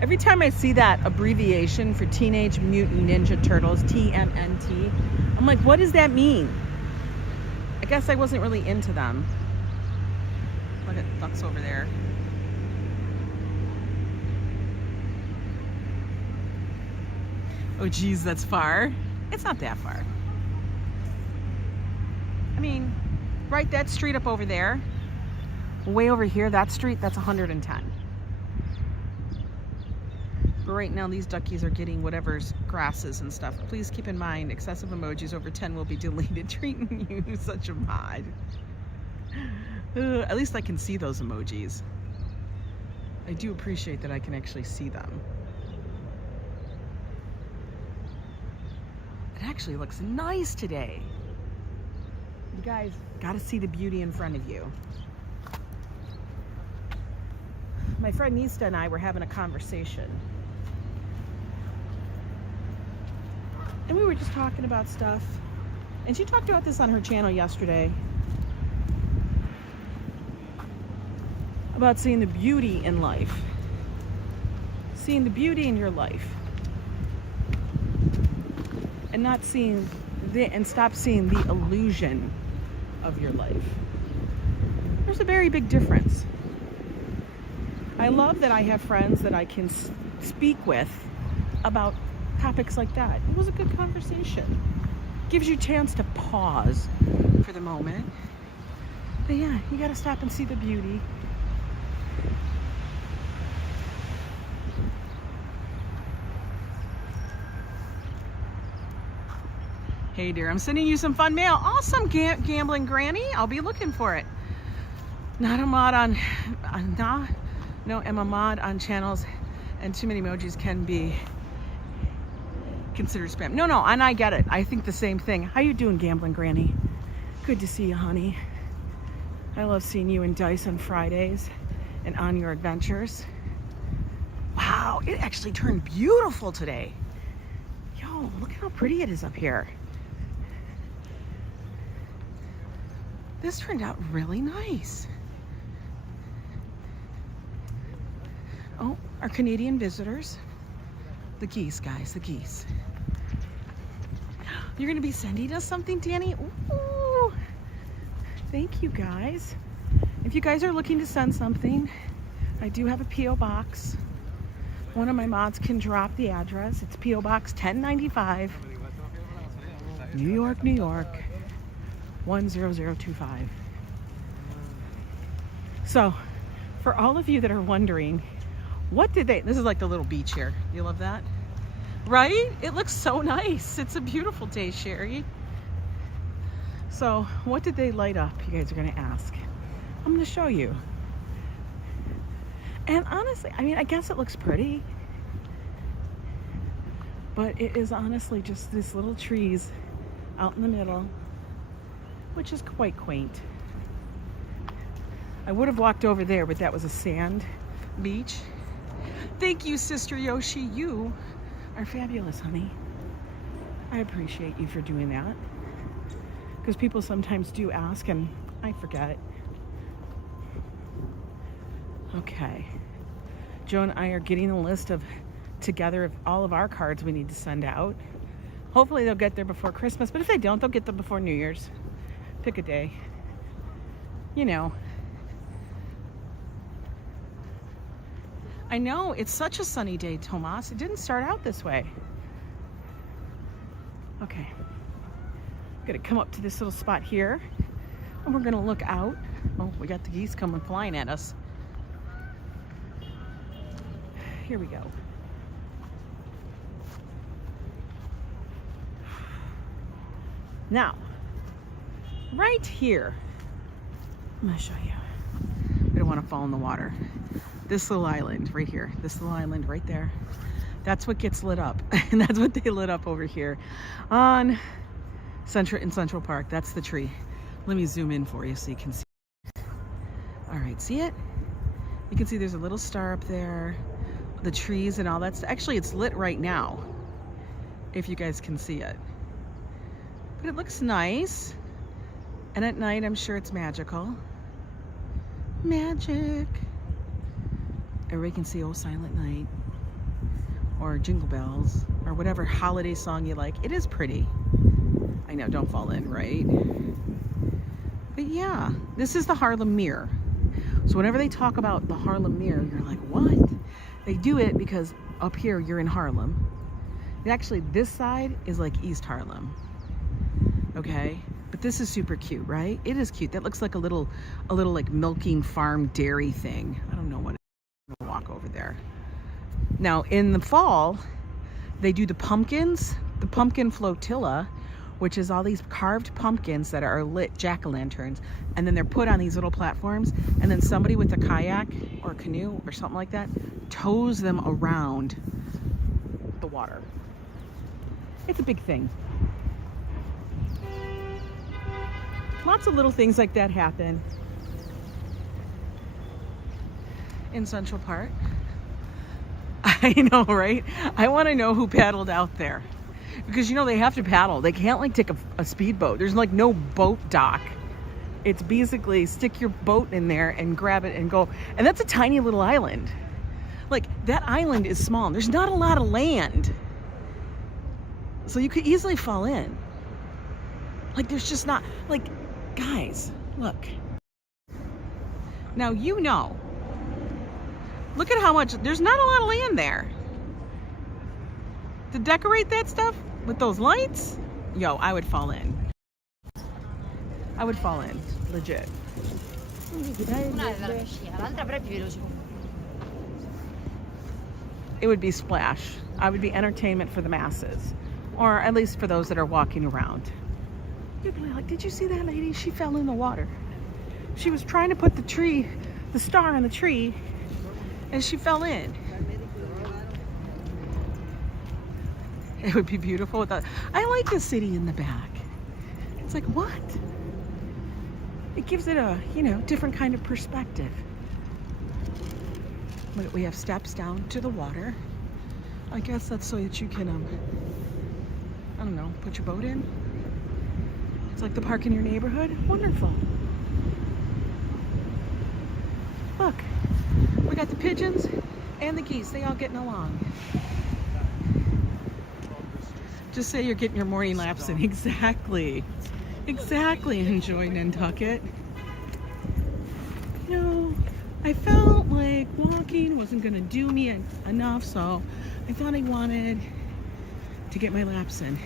Every time I see that abbreviation for Teenage Mutant Ninja Turtles, TMNT, I'm like, what does that mean? I guess I wasn't really into them. Look at ducks over there. Oh geez, that's far. It's not that far. I mean, right, that street up over there, way over here, that street, that's 110. But right now, these duckies are getting whatever's grasses and stuff. Please keep in mind, excessive emojis over 10 will be deleted. Treating you such a mod. At least I can see those emojis. I do appreciate that I can actually see them. It actually looks nice today. You guys gotta see the beauty in front of you. My friend Nista and I were having a conversation. And we were just talking about stuff. And she talked about this on her channel yesterday. About seeing the beauty in life. Seeing the beauty in your life. And not seeing and stop seeing the illusion of your life. There's a very big difference. I love that I have friends that I can speak with about topics like that. It was a good conversation. Gives you a chance to pause for the moment. But yeah, you gotta stop and see the beauty. Hey dear, I'm sending you some fun mail. Awesome, gambling granny. I'll be looking for it. Not a mod on, no, I'm a mod on channels, and too many emojis can be considered spam. No, and I get it. I think the same thing. How you doing, gambling granny? Good to see you, honey. I love seeing you and Dice on Fridays and on your adventures. Wow, it actually turned beautiful today. Yo, look at how pretty it is up here. This turned out really nice. Oh, our Canadian visitors. The geese, guys, the geese. You're gonna be sending us something, Danny? Ooh. Thank you, guys. If you guys are looking to send something, I do have a P.O. box. One of my mods can drop the address. It's P.O. Box 1095, New York, New York, 10025. So, for all of you that are wondering, what did they, this is like the little beach here. You love that? Right? It looks so nice. It's a beautiful day, Sherry. So, what did they light up? You guys are gonna ask. I'm gonna show you. And honestly, I mean, I guess it looks pretty, but it is honestly just these little trees out in the middle, which is quite quaint. I would have walked over there, but that was a sand beach. Thank you, Sister Yoshi. You are fabulous, honey. I appreciate you for doing that, because people sometimes do ask and I forget. Okay. Joe and I are getting a list together of all of our cards we need to send out. Hopefully they'll get there before Christmas, but if they don't, they'll get them before New Year's. Pick a day. You know. I know, it's such a sunny day, Tomas. It didn't start out this way. Okay. I'm gonna come up to this little spot here, and we're gonna look out Oh, we got the geese coming flying at us. Here we go. Now, right here, I'm gonna show you. We don't want to fall in the water. This little island right here, this little island right there, that's what gets lit up. And that's what they lit up over here on Central Park. That's the tree. Let me zoom in for you so you can see. All right, see it? You can see there's a little star up there, the trees and all that stuff. Actually, it's lit right now, if you guys can see it. But it looks nice. And at night, I'm sure it's magical. Magic. Everybody can see Oh Silent Night or Jingle Bells or whatever holiday song you like. It is pretty. I know, don't fall in, right? But yeah, this is the Harlem Meer. So whenever they talk about the Harlem Meer, you're like, what? They do it because up here you're in Harlem. And actually, this side is like East Harlem. Okay? But this is super cute, right? It is cute. That looks like a little like milking farm dairy thing. I don't know what it is. I'm gonna walk over there. Now in the fall, they do the pumpkins, the pumpkin flotilla, which is all these carved pumpkins that are lit jack-o'-lanterns, and then they're put on these little platforms, and then somebody with a kayak or canoe or something like that tows them around the water. It's a big thing. Lots of little things like that happen in Central Park. I know, right? I want to know who paddled out there, because you know they have to paddle. They can't like take a speedboat. There's like no boat dock. It's basically stick your boat in there and grab it and go. And that's a tiny little island. Like that island is small. There's not a lot of land, so you could easily fall in. Like there's just not, like, guys, look. Now you know. Look at how much, there's not a lot of land there. To decorate that stuff with those lights, yo, I would fall in. I would fall in, legit. It would be splash. I would be entertainment for the masses, or at least for those that are walking around. You'd be like, did you see that lady? She fell in the water. She was trying to put the star on the tree, and she fell in. It would be beautiful without. I like the city in the back. It's like, what? It gives it a, you know, different kind of perspective. We have steps down to the water. I guess that's so that you can, I don't know, put your boat in. It's like the park in your neighborhood. Wonderful. Look, we got the pigeons and the geese. They all getting along. Just say you're getting your morning laps in. Exactly. Exactly. Enjoy Nantucket. You know, I felt like walking wasn't going to do me enough, so I thought I wanted to get my laps in.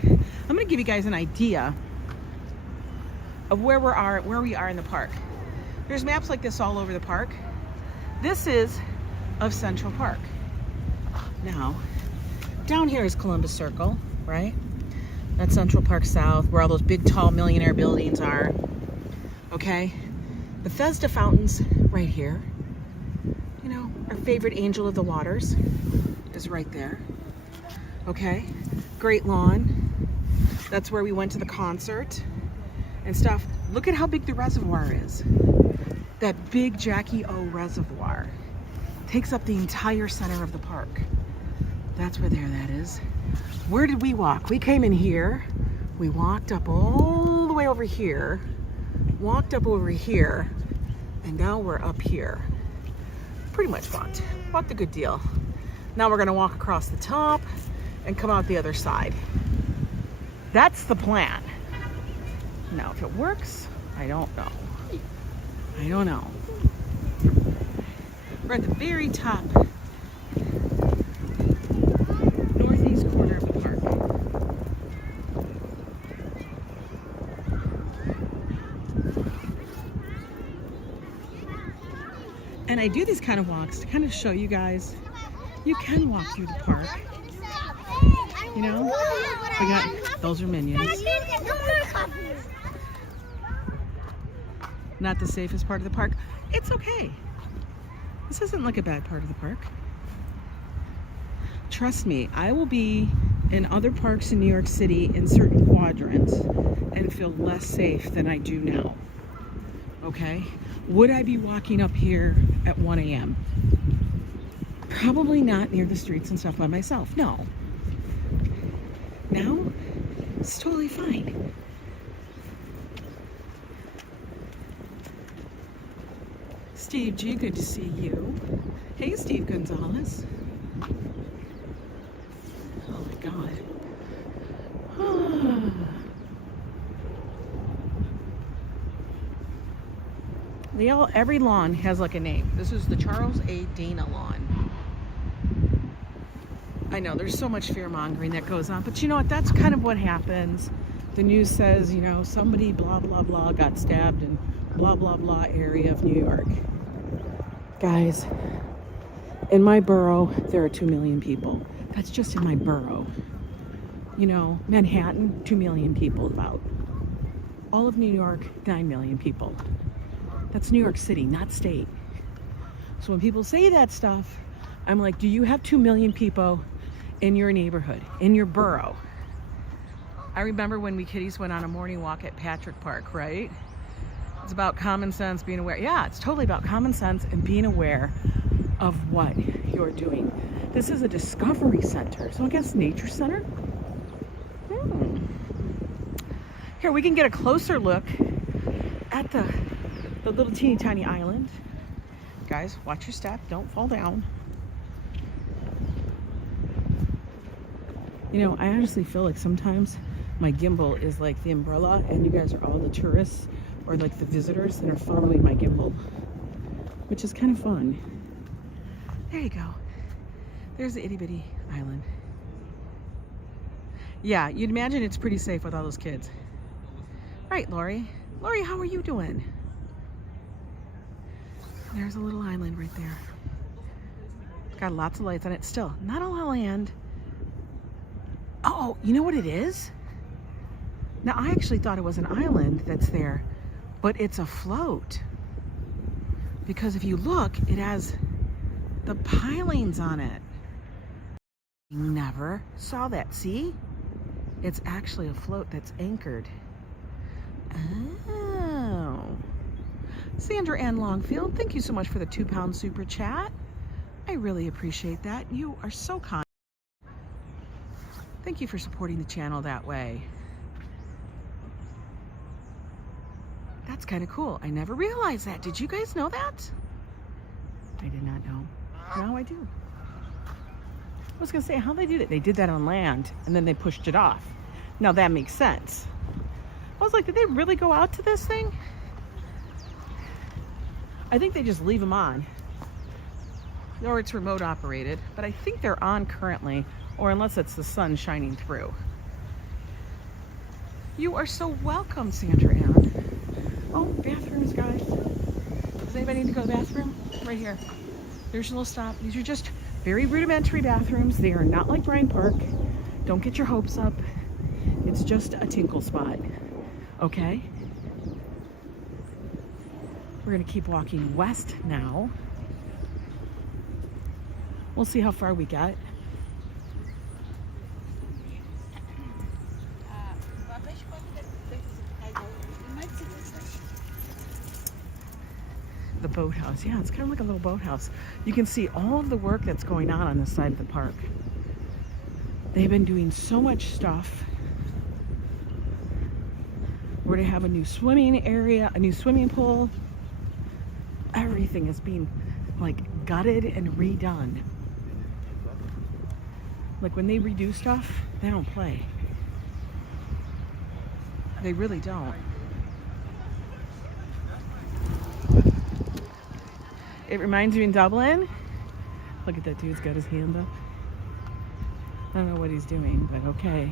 I'm going to give you guys an idea of where we are in the park. There's maps like this all over the park. This is of Central Park. Now, down here is Columbus Circle, right? That's Central Park South, where all those big, tall millionaire buildings are. Okay? Bethesda Fountains, right here. You know, our favorite angel of the waters is right there. Okay? Great Lawn. That's where we went to the concert and stuff. Look at how big the reservoir is. That big Jackie O reservoir takes up the entire center of the park. That's where that is. Where did we walk? We came in here. We walked up all the way over here, walked up over here, and now we're up here. Pretty much walked a good deal. Now we're gonna walk across the top and come out the other side. That's the plan. Now, if it works, I don't know. I don't know. We're at the very top, northeast corner of the park. And I do these kind of walks to kind of show you guys you can walk through the park. You know, we got, those are minions. Not the safest part of the park. It's okay. This isn't like a bad part of the park. Trust me, I will be in other parks in New York City in certain quadrants and feel less safe than I do now. Okay? Would I be walking up here at 1 a.m.? Probably not near the streets and stuff by myself. No. Now, it's totally fine. Steve G, good to see you. Hey, Steve Gonzalez. Oh my God. Every lawn has like a name. This is the Charles A. Dana lawn. I know there's so much fear mongering that goes on, but you know what? That's kind of what happens. The news says, you know, somebody blah, blah, blah got stabbed in blah, blah, blah area of New York. Guys, in my borough, there are 2 million people. That's just in my borough. You know, Manhattan, 2 million people about. All of New York, 9 million people. That's New York City, not state. So when people say that stuff, I'm like, do you have 2 million people in your neighborhood, in your borough? I remember when we kiddies went on a morning walk at Patrick Park, right? It's about common sense, being aware. Yeah, it's totally about common sense and being aware of what you're doing. This is a discovery center, so I guess nature center. Here, we can get a closer look at the little teeny tiny island. Guys, watch your step, don't fall down. You know, I honestly feel like sometimes my gimbal is like the umbrella and you guys are all the tourists or like the visitors that are following my gimbal, which is kind of fun. There you go. There's the itty bitty island. Yeah, you'd imagine it's pretty safe with all those kids. Right, Lori? Lori, how are you doing? There's a little island right there. It's got lots of lights on it. Still, not a lot of land. Oh, you know what it is? Now, I actually thought it was an island that's there, but it's a float. Because if you look, it has the pilings on it. Never saw that. See? It's actually a float that's anchored. Oh. Sandra Ann Longfield, thank you so much for the £2 super chat. I really appreciate that. You are so kind. Thank you for supporting the channel that way. That's kind of cool. I never realized that. Did you guys know that? I did not know. Now I do. I was going to say, how they did it? They did that on land, and then they pushed it off. Now that makes sense. I was like, did they really go out to this thing? I think they just leave them on. Or it's remote operated, but I think they're on currently, or unless it's the sun shining through. You are so welcome, Sandra Ann. Oh, bathrooms, guys. Does anybody need to go to the bathroom? Right here. There's your little stop. These are just very rudimentary bathrooms. They are not like Bryant Park. Don't get your hopes up. It's just a tinkle spot. Okay? We're gonna keep walking west now. We'll see how far we get. The boathouse. Yeah, it's kind of like a little boathouse. You can see all of the work that's going on this side of the park. They've been doing so much stuff. We're gonna have a new swimming area, a new swimming pool. Everything is being like gutted and redone. Like when they redo stuff, they don't play. They really don't. It reminds me in Dublin. Look at that dude's got his hand up. I don't know what he's doing, but okay.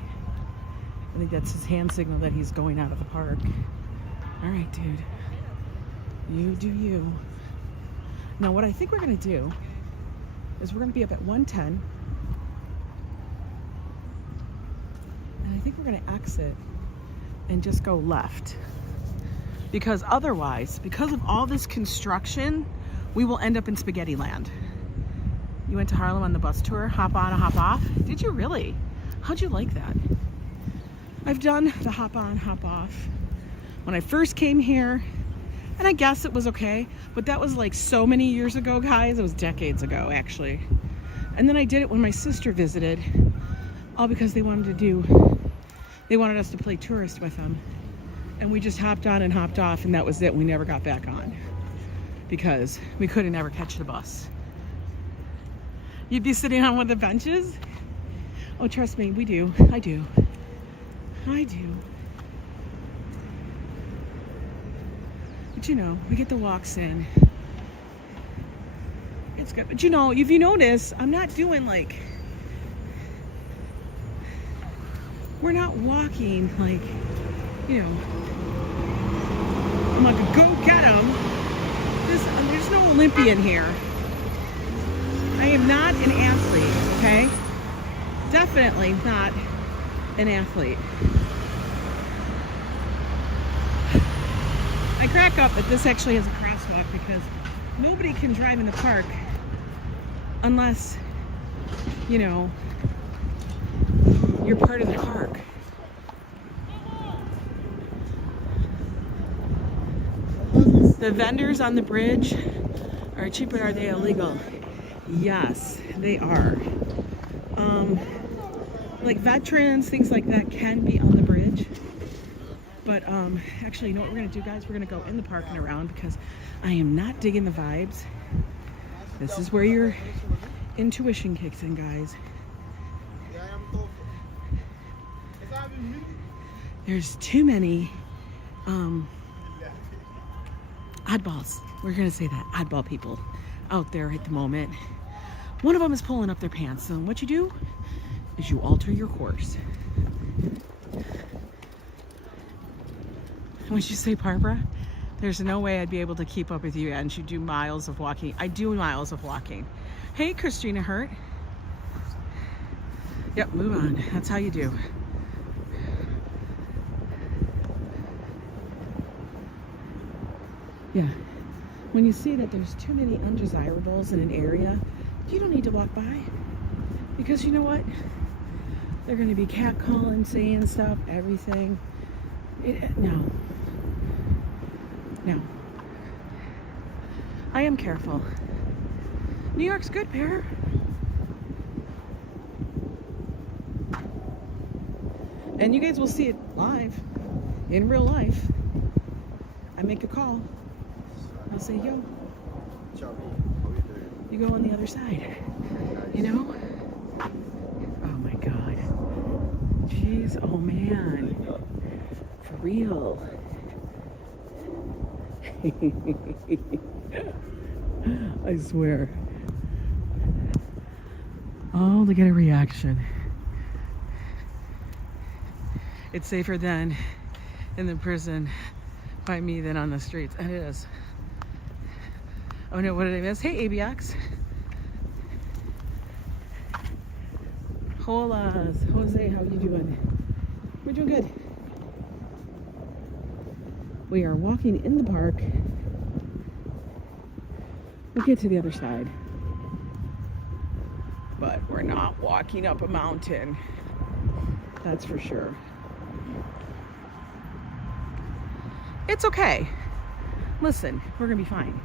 I think that's his hand signal that he's going out of the park. All right, dude. You do you. Now what I think we're gonna do is we're gonna be up at 110. And I think we're gonna exit and just go left. Because otherwise, because of all this construction, we will end up in spaghetti land. You went to Harlem on the bus tour, hop on and hop off? Did you really? How'd you like that? I've done the hop on, hop off when I first came here, and I guess it was okay, but that was like so many years ago, guys. It was decades ago, actually. And then I did it when my sister visited, all because they wanted us to play tourist with them. And we just hopped on and hopped off, and that was it. We never got back on because we couldn't ever catch the bus. You'd be sitting on one of the benches? Oh, trust me, we do. I do. But you know, we get the walks in. It's good. But you know, if you notice, I'm not doing like, we're not walking like, you know, I'm like, go get him. There's no Olympian here. I am not an athlete, okay? Definitely not an athlete. I crack up that this actually has a crosswalk because nobody can drive in the park unless, you know, you're part of the park. The vendors on the bridge are cheap, but are they illegal? Yes, they are. Like veterans, things like that can be on the bridge. But actually, you know what we're gonna do, guys? We're gonna go in the park and around because I am not digging the vibes. This is where your intuition kicks in, guys. There's too many oddballs. We're gonna say that, oddball people out there at the moment. One of them is pulling up their pants. So what you do is you alter your course. What'd you say, Barbara? There's no way I'd be able to keep up with you, and you do miles of walking. I do miles of walking. Hey, Christina Hurt. Yep, move on. That's how you do. Yeah. When you see that there's too many undesirables in an area, you don't need to walk by. Because you know what? They're going to be catcalling, saying stuff, everything. No. I am careful. New York's good, Bear. And you guys will see it live, in real life. I make a call. I'll say, yo. You go on the other side. You know? Oh my God. Jeez, oh man. For real. I swear. Oh, to get a reaction. It's safer than in the prison by me than on the streets. It is. Oh no, what did I miss? Hey, ABX. Hola, Jose, how you doing? We're doing good. We are walking in the park. We'll get to the other side. But we're not walking up a mountain. That's for sure. It's okay. Listen, we're gonna be fine.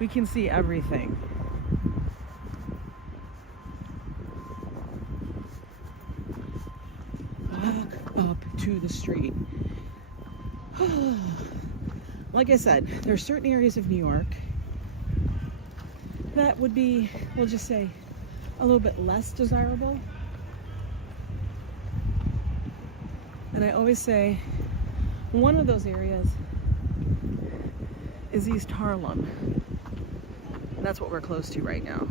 We can see everything. Walk up to the street. Like I said, there are certain areas of New York that would be, we'll just say, a little bit less desirable. And I always say one of those areas is East Harlem. And that's what we're close to right now.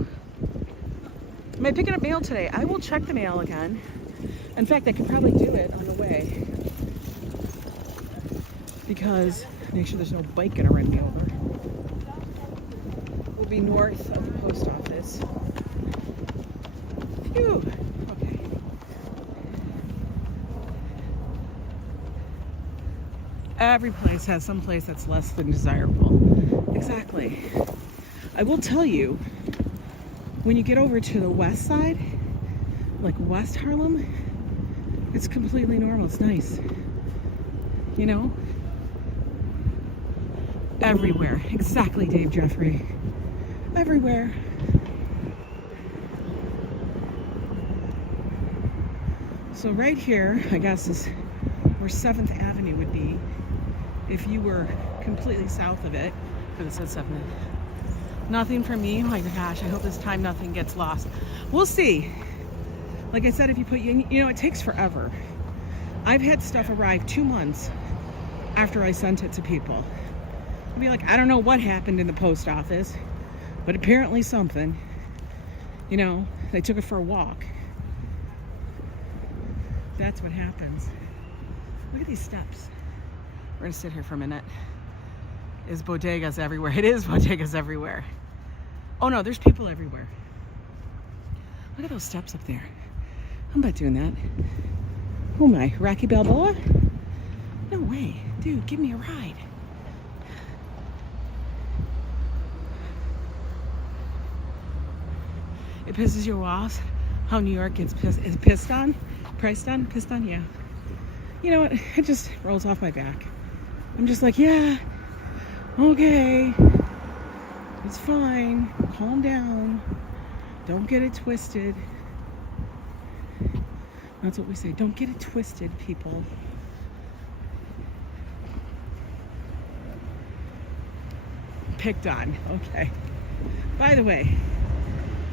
Am I picking up mail today? I will check the mail again. In fact, I could probably do it on the way. Because make sure there's no bike gonna run me over. would be north of the post office. Phew. Okay. Every place has some place that's less than desirable. Exactly. I will tell you, when you get over to the west side, like West Harlem, it's completely normal. It's nice. You know? Everywhere. Exactly, Dave Jeffrey. Everywhere. So right here, I guess, is where 7th Avenue would be if you were completely south of it. But it says 7th. Nothing for me. Oh my gosh, I hope this time nothing gets lost. We'll see. Like I said, if you put, you know, it takes forever. I've had stuff arrive 2 months after I sent it to people. I'll be like, I don't know what happened in the post office, but apparently something. You know, they took it for a walk. That's what happens. Look at these steps. We're gonna sit here for a minute. Is bodegas everywhere? It is bodegas everywhere. Oh no, there's people everywhere. Look at those steps up there. I'm not doing that. Who am I, Rocky Balboa? No way. Dude, give me a ride. It pisses you off how New York gets pissed on? Priced on? Pissed on? Yeah. You know what? It just rolls off my back. I'm just like, yeah, okay. It's fine. Calm down. Don't get it twisted. That's what we say. Don't get it twisted, people. Picked on. Okay. By the way,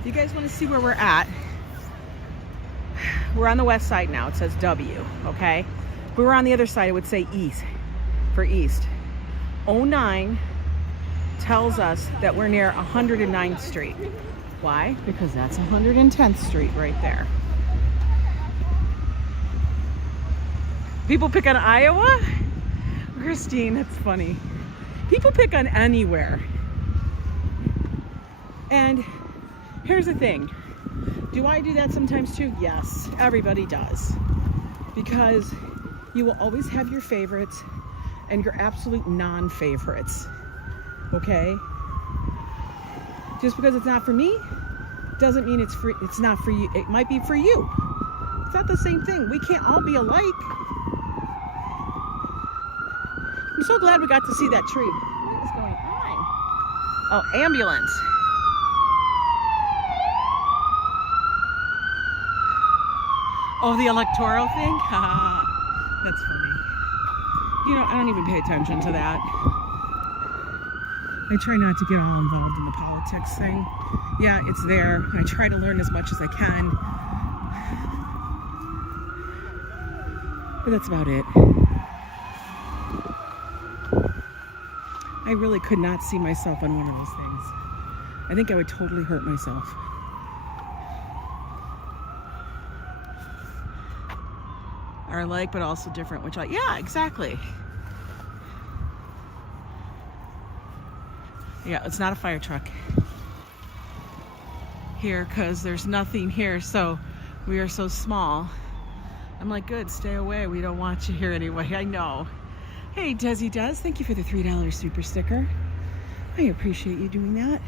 you guys want to see where we're at? We're on the west side now. It says W, okay? If we were on the other side, it would say east, for east. 09 tells us that we're near 109th Street. Why? Because that's 110th Street right there. People pick on Iowa? Christine, that's funny. People pick on anywhere. And here's the thing. Do I do that sometimes too? Yes, everybody does. Because you will always have your favorites and your absolute non-favorites. Okay? Just because it's not for me doesn't mean it's not for you. It might be for you. It's not the same thing. We can't all be alike. I'm so glad we got to see that tree. What is going on? Oh, ambulance. Oh, the electoral thing? Haha. That's funny. You know, I don't even pay attention to that. I try not to get all involved in the politics thing. Yeah, it's there. I try to learn as much as I can. But that's about it. I really could not see myself on one of those things. I think I would totally hurt myself. Are alike, but also different, which yeah, exactly. Yeah, it's not a fire truck here because there's nothing here, so we are so small. I'm like, good, stay away. We don't want you here anyway. I know. Hey, Desi Does, thank you for the $3 super sticker. I appreciate you doing that.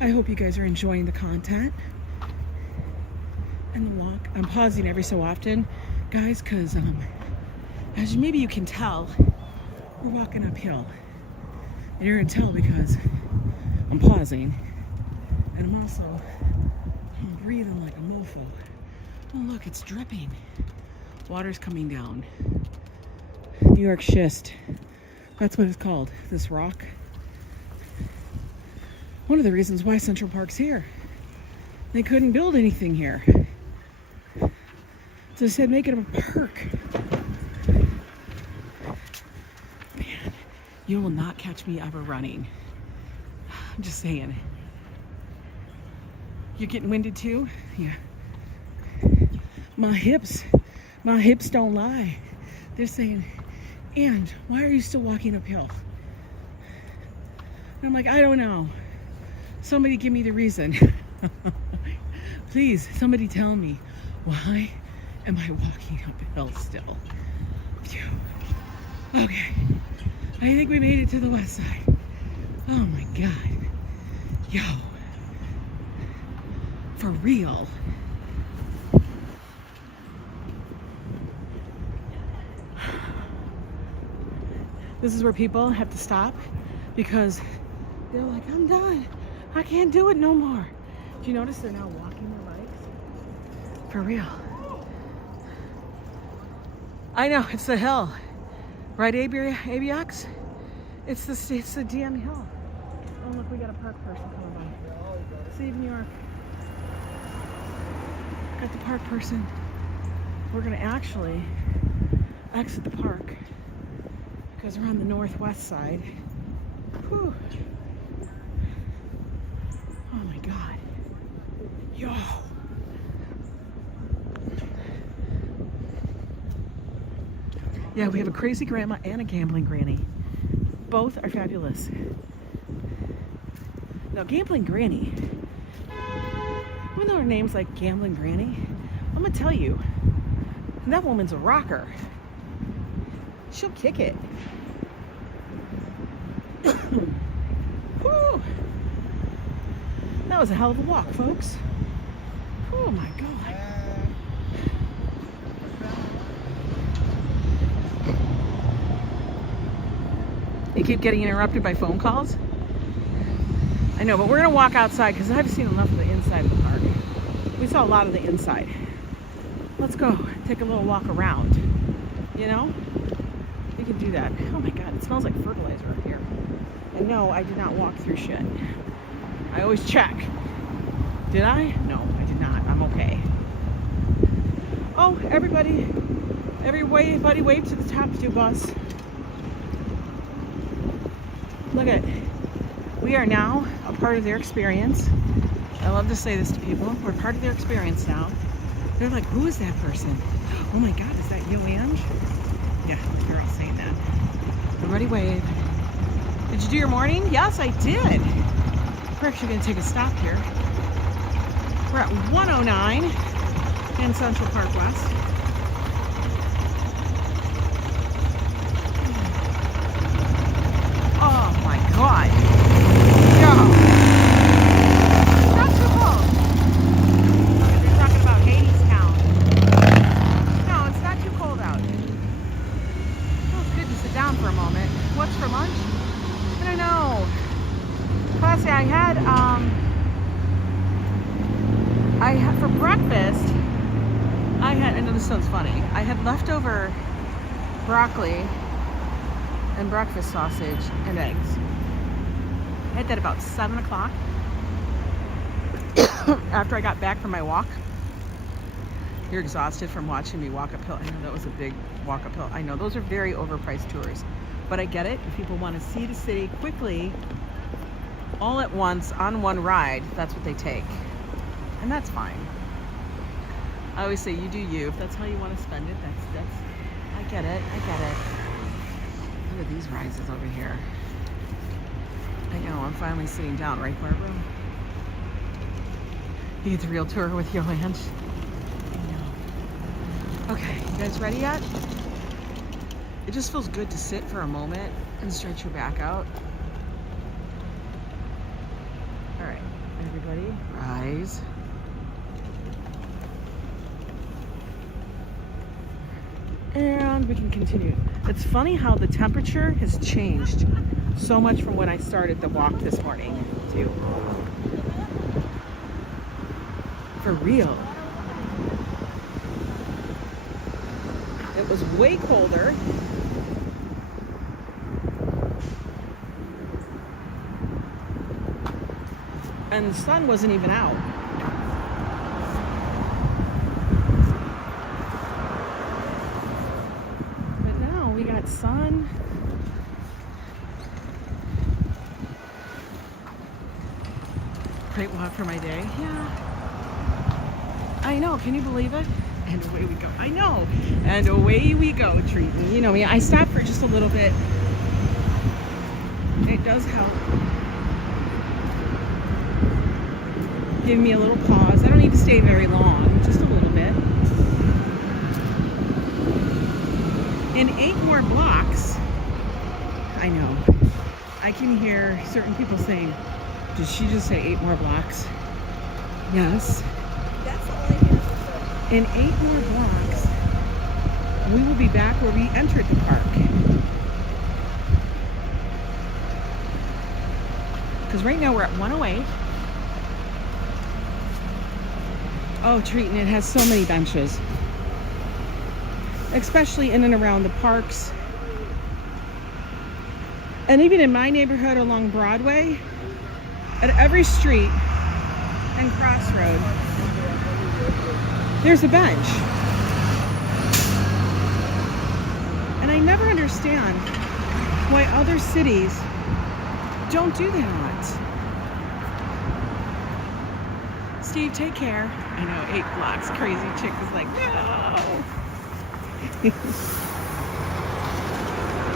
I hope you guys are enjoying the content and the walk. I'm pausing every so often, guys, because as maybe you can tell, we're walking uphill. And you're gonna tell because I'm pausing, and I'm breathing like a mofo. Oh look, it's dripping. Water's coming down. New York schist. That's what it's called, this rock. One of the reasons why Central Park's here. They couldn't build anything here. So they said make it a park. Man, you will not catch me ever running. I'm just saying. You're getting winded too? Yeah. My hips don't lie. They're saying, and why are you still walking uphill? And I'm like, I don't know. Somebody give me the reason. Please, somebody tell me, why am I walking uphill still? Phew. Okay, I think we made it to the west side. Oh my God. Yo. For real. This is where people have to stop because they're like, I'm done. I can't do it no more. Do you notice they're now walking their bikes? For real. I know, it's the hill. Right, ABX? It's the damn hill. Oh, look, we got a park person coming by. Save New York. Got the park person. We're gonna actually exit the park because we're on the northwest side. Whew. Oh my God. Yo. Yeah, we have a crazy grandma and a gambling granny. Both are fabulous. Now, gambling granny, even though her name's like Gambling Granny, I'm gonna tell you, that woman's a rocker. She'll kick it. Whew. That was a hell of a walk, folks. Oh my God. You keep getting interrupted by phone calls? I know, but we're gonna walk outside because I've seen enough of the inside of the park. We saw a lot of the inside. Let's go take a little walk around. You know? We can do that. Oh my God, it smells like fertilizer up here. And no, I did not walk through shit. I always check. Did I? No, I did not. I'm okay. Oh, everybody wave to the top two bus. Look at, we are now a part of their experience. I love to say this to people. We're part of their experience now. They're like, who is that person? Oh my God, is that you, Ange? Yeah, they're all saying that. Everybody wave. Did you do your morning? Yes, I did. We're actually going to take a stop here. We're at 109 in Central Park West. Oh my God. Yo. It's not too cold. You're talking about Hades Town. No, it's not too cold out. Well, it's good to sit down for a moment. What's for lunch? I don't know. Classy, I had for breakfast, I know this sounds funny, I had leftover broccoli and breakfast sausage and eggs. I had that about 7 o'clock after I got back from my walk. You're exhausted from watching me walk uphill. I know that was a big walk uphill. I know those are very overpriced tours, but I get it. If people want to see the city quickly, all at once on one ride, that's what they take. And that's fine. I always say, you do you. If that's how you want to spend it, that's I get it. Look at these rises over here. I know, I'm finally sitting down, right, Barbara? You get the real tour with Yolande. I know. Okay, you guys ready yet? It just feels good to sit for a moment and stretch your back out. All right, everybody, rise. And we can continue. It's funny how the temperature has changed so much from when I started the walk this morning, too. For real. It was way colder. And the sun wasn't even out. Sun. Great walk for my day. Yeah. I know. Can you believe it? And away we go. I know. And away we go, treat me. You know me. I stopped for just a little bit. It does help giving me a little pause. I don't need to stay very long, just a little bit. In 8 more blocks, I know, I can hear certain people saying, did she just say 8 more blocks? Yes. That's all I hear for sure. In 8 more blocks, we will be back where we entered the park. Because right now we're at 108. Oh, treat, and it has so many benches. Especially in and around the parks. And even in my neighborhood along Broadway, at every street and crossroad, there's a bench. And I never understand why other cities don't do that. Steve, take care. I know, 8 blocks. Crazy chick was like, no.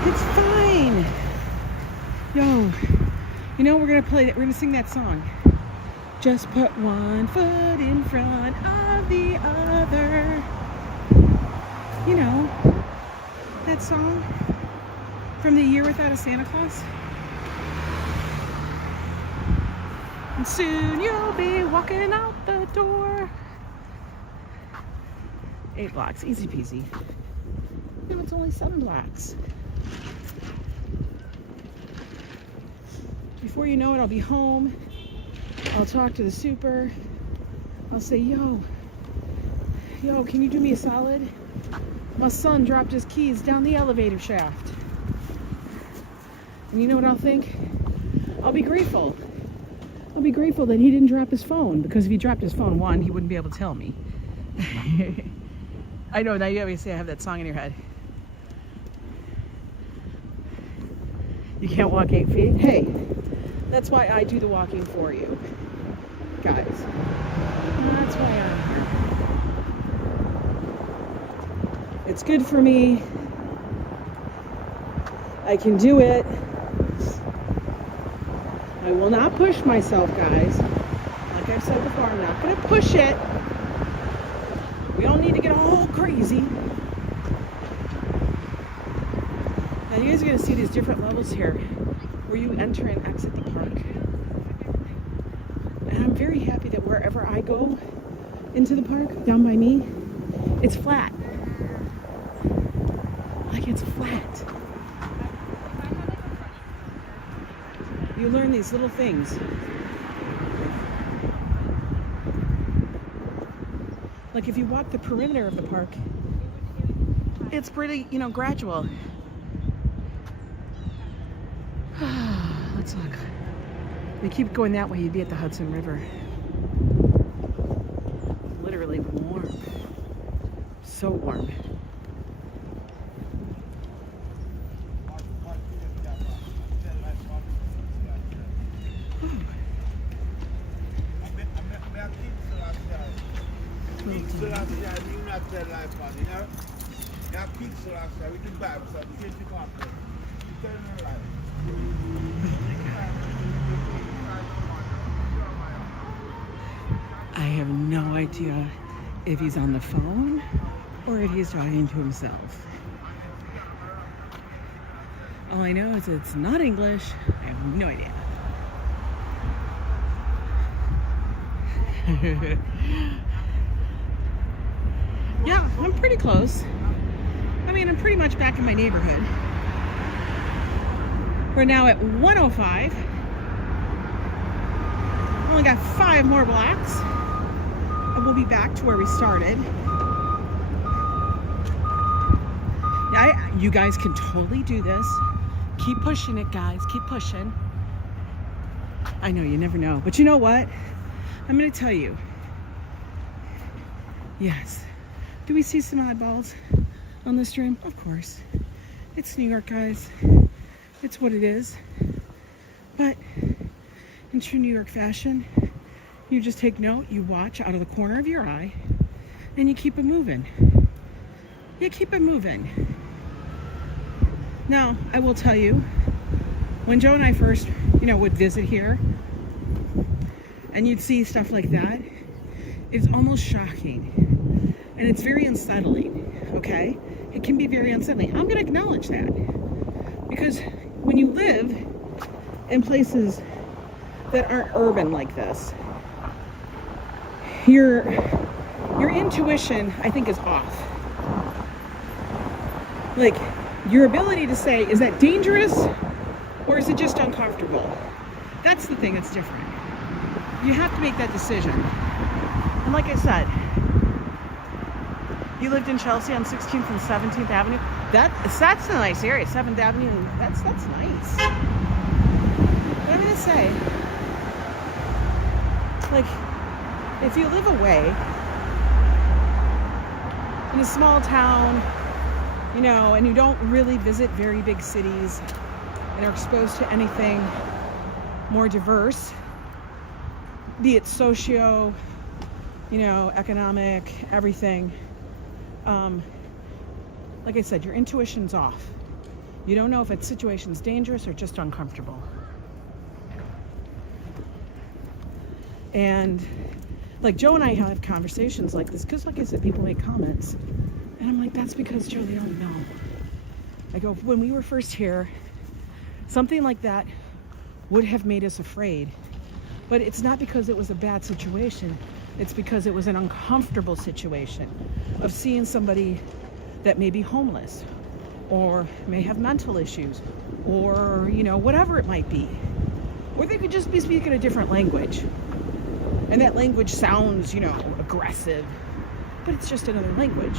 It's fine. Yo, you know, we're gonna sing that song. Just put one foot in front of the other. You know, that song from The Year Without a Santa Claus. And soon you'll be walking out the door. 8 blocks, easy peasy. No, it's only 7 blocks. Before you know it, I'll be home. I'll talk to the super. I'll say, yo, can you do me a solid? My son dropped his keys down the elevator shaft. And you know what I'll think? I'll be grateful. I'll be grateful that he didn't drop his phone, because if he dropped his phone, one, he wouldn't be able to tell me. I know, now you obviously have that song in your head. You can't walk 8 feet? Hey, that's why I do the walking for you, guys. That's why I'm here. It's good for me. I can do it. I will not push myself, guys. Like I've said before, I'm not going to push it. We don't need to get all crazy. Now you guys are going to see these different levels here where you enter and exit the park. And I'm very happy that wherever I go into the park, down by me, it's flat. Like it's flat. You learn these little things. Like if you walk the perimeter of the park, it's pretty, you know, gradual. Let's look. If you keep going that way, you'd be at the Hudson River. Literally warm. So warm. I have no idea if he's on the phone or if he's talking to himself. All I know is it's not English. I have no idea. Yeah, I'm pretty close. I mean, I'm pretty much back in my neighborhood. We're now at 105. Only got 5 more blocks. And we'll be back to where we started. Yeah, you guys can totally do this. Keep pushing it, guys. Keep pushing. I know, you never know. But you know what? I'm going to tell you. Yes. Do we see some oddballs on the stream? Of course. It's New York, guys. It's what it is. But in true New York fashion, you just take note, you watch out of the corner of your eye, and you keep it moving. You keep it moving. Now, I will tell you, when Joe and I first, would visit here, and you'd see stuff like that, it's almost shocking. And it's very unsettling, okay? It can be very unsettling. I'm gonna acknowledge that. Because when you live in places that aren't urban like this, your intuition, I think, is off. Like, your ability to say, is that dangerous or is it just uncomfortable? That's the thing that's different. You have to make that decision. And like I said, you lived in Chelsea on 16th and 17th Avenue. That's a nice area. 7th Avenue, that's nice. But I'm gonna say, like, if you live away in a small town, you know, and you don't really visit very big cities and are exposed to anything more diverse, be it socio, you know, economic, everything, like I said, your intuition's off. You don't know if a situation's dangerous or just uncomfortable. And like Joe and I have conversations like this because, like I said, people make comments. And I'm like, that's because, Joe, they don't know. I go, when we were first here, something like that would have made us afraid. But it's not because it was a bad situation. It's because it was an uncomfortable situation of seeing somebody that may be homeless or may have mental issues or, you know, whatever it might be. Or they could just be speaking a different language. And that language sounds, you know, aggressive, but it's just another language.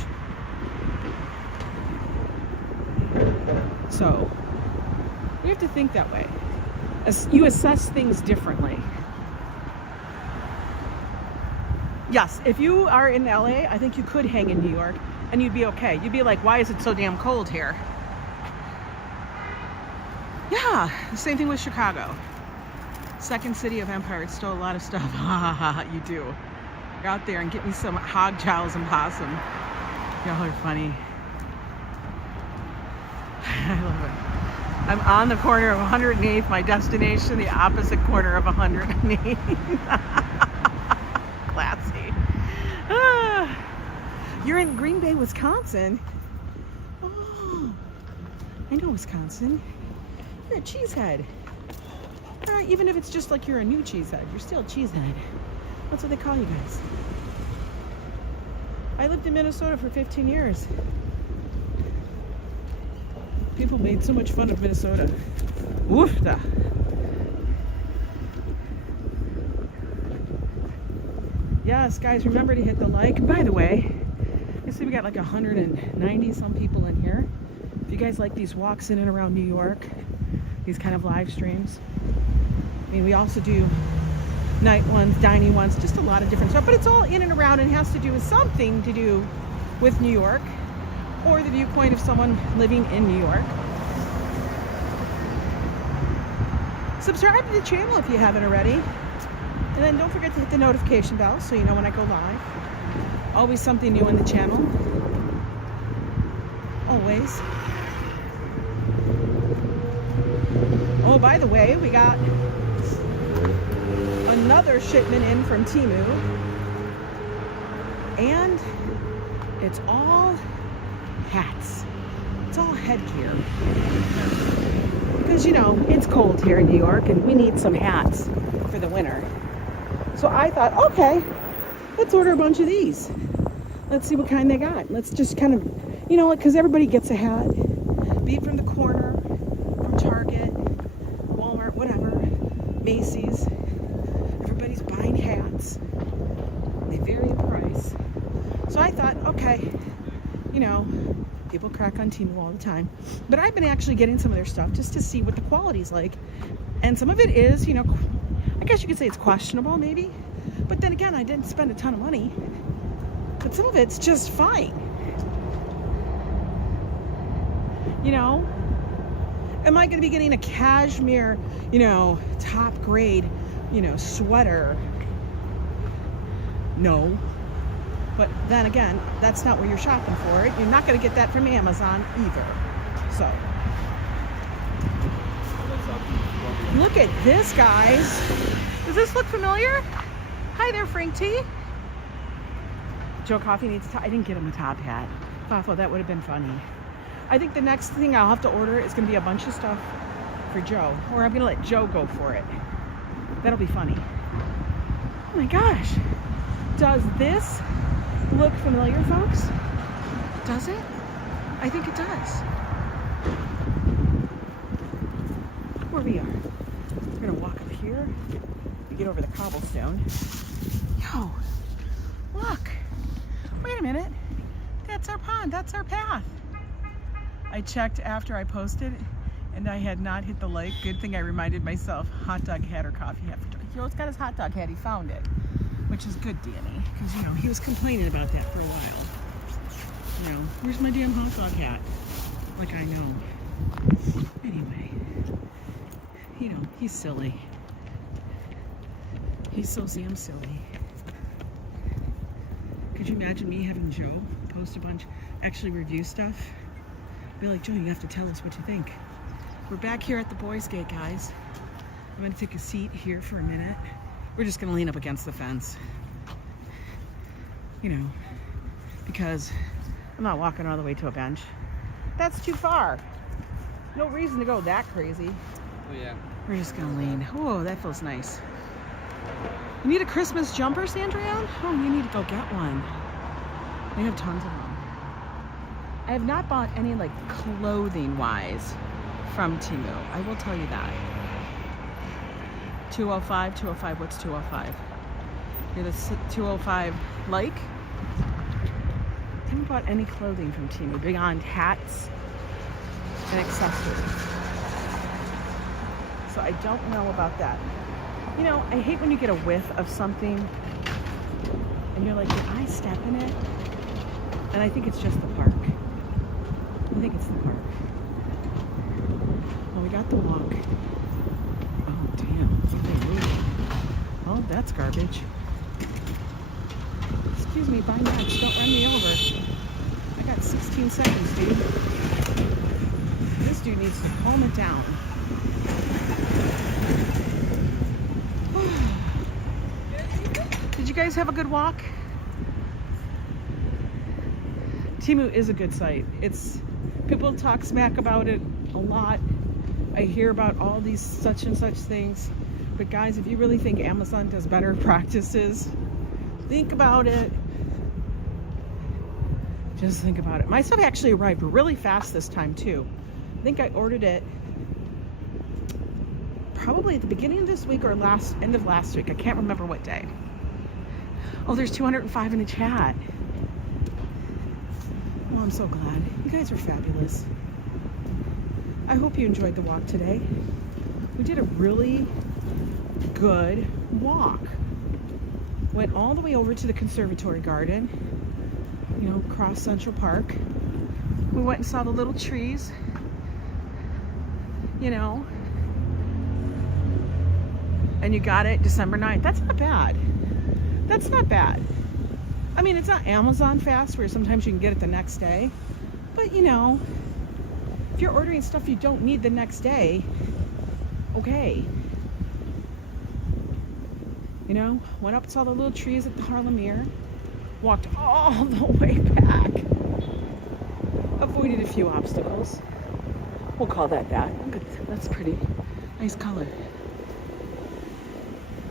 So we have to think that way. As you assess things differently. Yes, if you are in LA, I think you could hang in New York and you'd be okay. You'd be like, why is it so damn cold here? Yeah, the same thing with Chicago. Second city of empire, it stole a lot of stuff. You do. Go out there and get me some hog jowls and possum. Y'all are funny. I love it. I'm on the corner of 108th, my destination, the opposite corner of 108th. Classy. You're in Green Bay, Wisconsin. Oh, I know Wisconsin. You're a cheesehead. Even if it's just like you're a new cheesehead, you're still a cheesehead. That's what they call you guys. I lived in Minnesota for 15 years. People made so much fun of Minnesota. Woofda. Yes, guys, remember to hit the like. By the way, I see we got like 190 some people in here. If you guys like these walks in and around New York, these kind of live streams. I mean, we also do night ones, dining ones, just a lot of different stuff, but it's all in and around and has to do with something to do with New York or the viewpoint of someone living in New York. Subscribe to the channel if you haven't already. And then don't forget to hit the notification bell so you know when I go live. Always something new on the channel. Always. Oh, by the way, we got another shipment in from Temu. And it's all hats. It's all headgear. Because, you know, it's cold here in New York and we need some hats for the winter. So I thought, okay, let's order a bunch of these. Let's see what kind they got. Let's just kind of, you know, because everybody gets a hat. Be it from the corner, from Target, Walmart, whatever, Macy's. Everybody's buying hats. They vary in price. So I thought, okay, you know, people crack on Temu all the time. But I've been actually getting some of their stuff just to see what the quality's like. And some of it is, you know, I guess you could say it's questionable maybe. But then again, I didn't spend a ton of money. But some of it's just fine. You know? Am I going to be getting a cashmere, you know, top grade, you know, sweater? No. But then again, that's not where you're shopping for it. You're not going to get that from Amazon either. So. Look at this, guys. Does this look familiar? Hi there, Frank T. Joe Coffee needs to. I didn't get him a top hat. Thoughtful, that would have been funny. I think the next thing I'll have to order is going to be a bunch of stuff for Joe, or I'm going to let Joe go for it. That'll be funny. Oh my gosh. Does this look familiar, folks? Does it? I think it does. Where we are. We're going to walk up here to get over the cobblestone. Yo, look. Wait a minute. That's our pond. That's our path. I checked after I posted and I had not hit the like. Good thing I reminded myself. Hot dog hat or coffee hat. Joe's got his hot dog hat. He found it, which is good, Danny, because you know he was complaining about that for a while. You know, where's my damn hot dog hat? Like I know. Anyway, you know he's silly. He's so damn silly. Could you imagine me having Joe post a bunch, actually review stuff? Be like, Joe, you have to tell us what you think. We're back here at the Boys Gate, guys. I'm gonna take a seat here for a minute. We're just gonna lean up against the fence. You know, because I'm not walking all the way to a bench. That's too far. No reason to go that crazy. Oh yeah. We're just gonna lean. Oh, that feels nice. You need a Christmas jumper, Sandrian? Oh, you need to go get one. They have tons of them. I have not bought any, like, clothing-wise from Temu. I will tell you that. 205, 205, what's 205? You're the 205 like? I haven't bought any clothing from Temu beyond hats and accessories. So I don't know about that. You know, I hate when you get a whiff of something and you're like, did I step in it? And I think it's just the park. I think it's the park. Well, we got the walk. Oh, damn. Oh, that's garbage. Excuse me, by next. Don't run me over. I got 16 seconds, dude. This dude needs to calm it down. Did you guys have a good walk? Temu is a good site. It's people talk smack about it a lot. I hear about all these such and such things. But guys, if you really think Amazon does better practices, think about it. Just think about it. My stuff actually arrived really fast this time too. I think I ordered it probably at the beginning of this week or end of last week. I can't remember what day. Oh, there's 205 in the chat. Oh, I'm so glad. You guys are fabulous. I hope you enjoyed the walk today. We did a really good walk. Went all the way over to the Conservatory Garden, you know, across Central Park. We went and saw the little trees, you know, and you got it December 9th. That's not bad. That's not bad. I mean, it's not Amazon fast where sometimes you can get it the next day, but you know, if you're ordering stuff you don't need the next day, okay. You know, went up and saw the little trees at the Harlem Meer, walked all the way back, avoided a few obstacles. We'll call that that. Good. That's pretty. Nice color.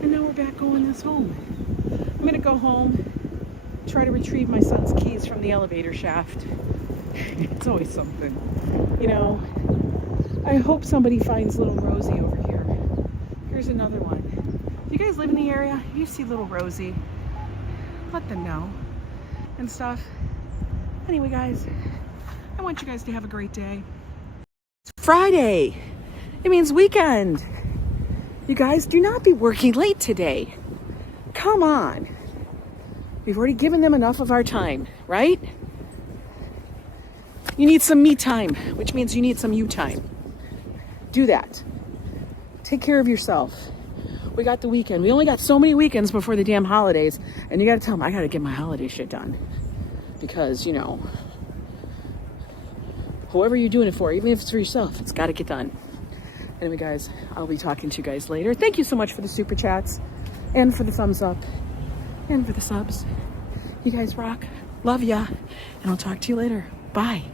And now we're back going this home. I'm gonna go home, try to retrieve my son's keys from the elevator shaft. It's always something, you know. I hope somebody finds little Rosie over here. Here's another one. Do you guys live in the area? If you see little Rosie, let them know and stuff. Anyway, guys, I want you guys to have a great day. It's Friday. It means weekend. You guys, do not be working late today. Come on. We've already given them enough of our time, right? You need some me time, which means you need some you time. Do that. Take care of yourself. We got the weekend. We only got so many weekends before the damn holidays, and you gotta tell them, I gotta get my holiday shit done. Because, you know, whoever you're doing it for, even if it's for yourself, it's gotta get done. Anyway, guys, I'll be talking to you guys later. Thank you so much for the super chats and for the thumbs up and for the subs. You guys rock. Love ya. And I'll talk to you later. Bye.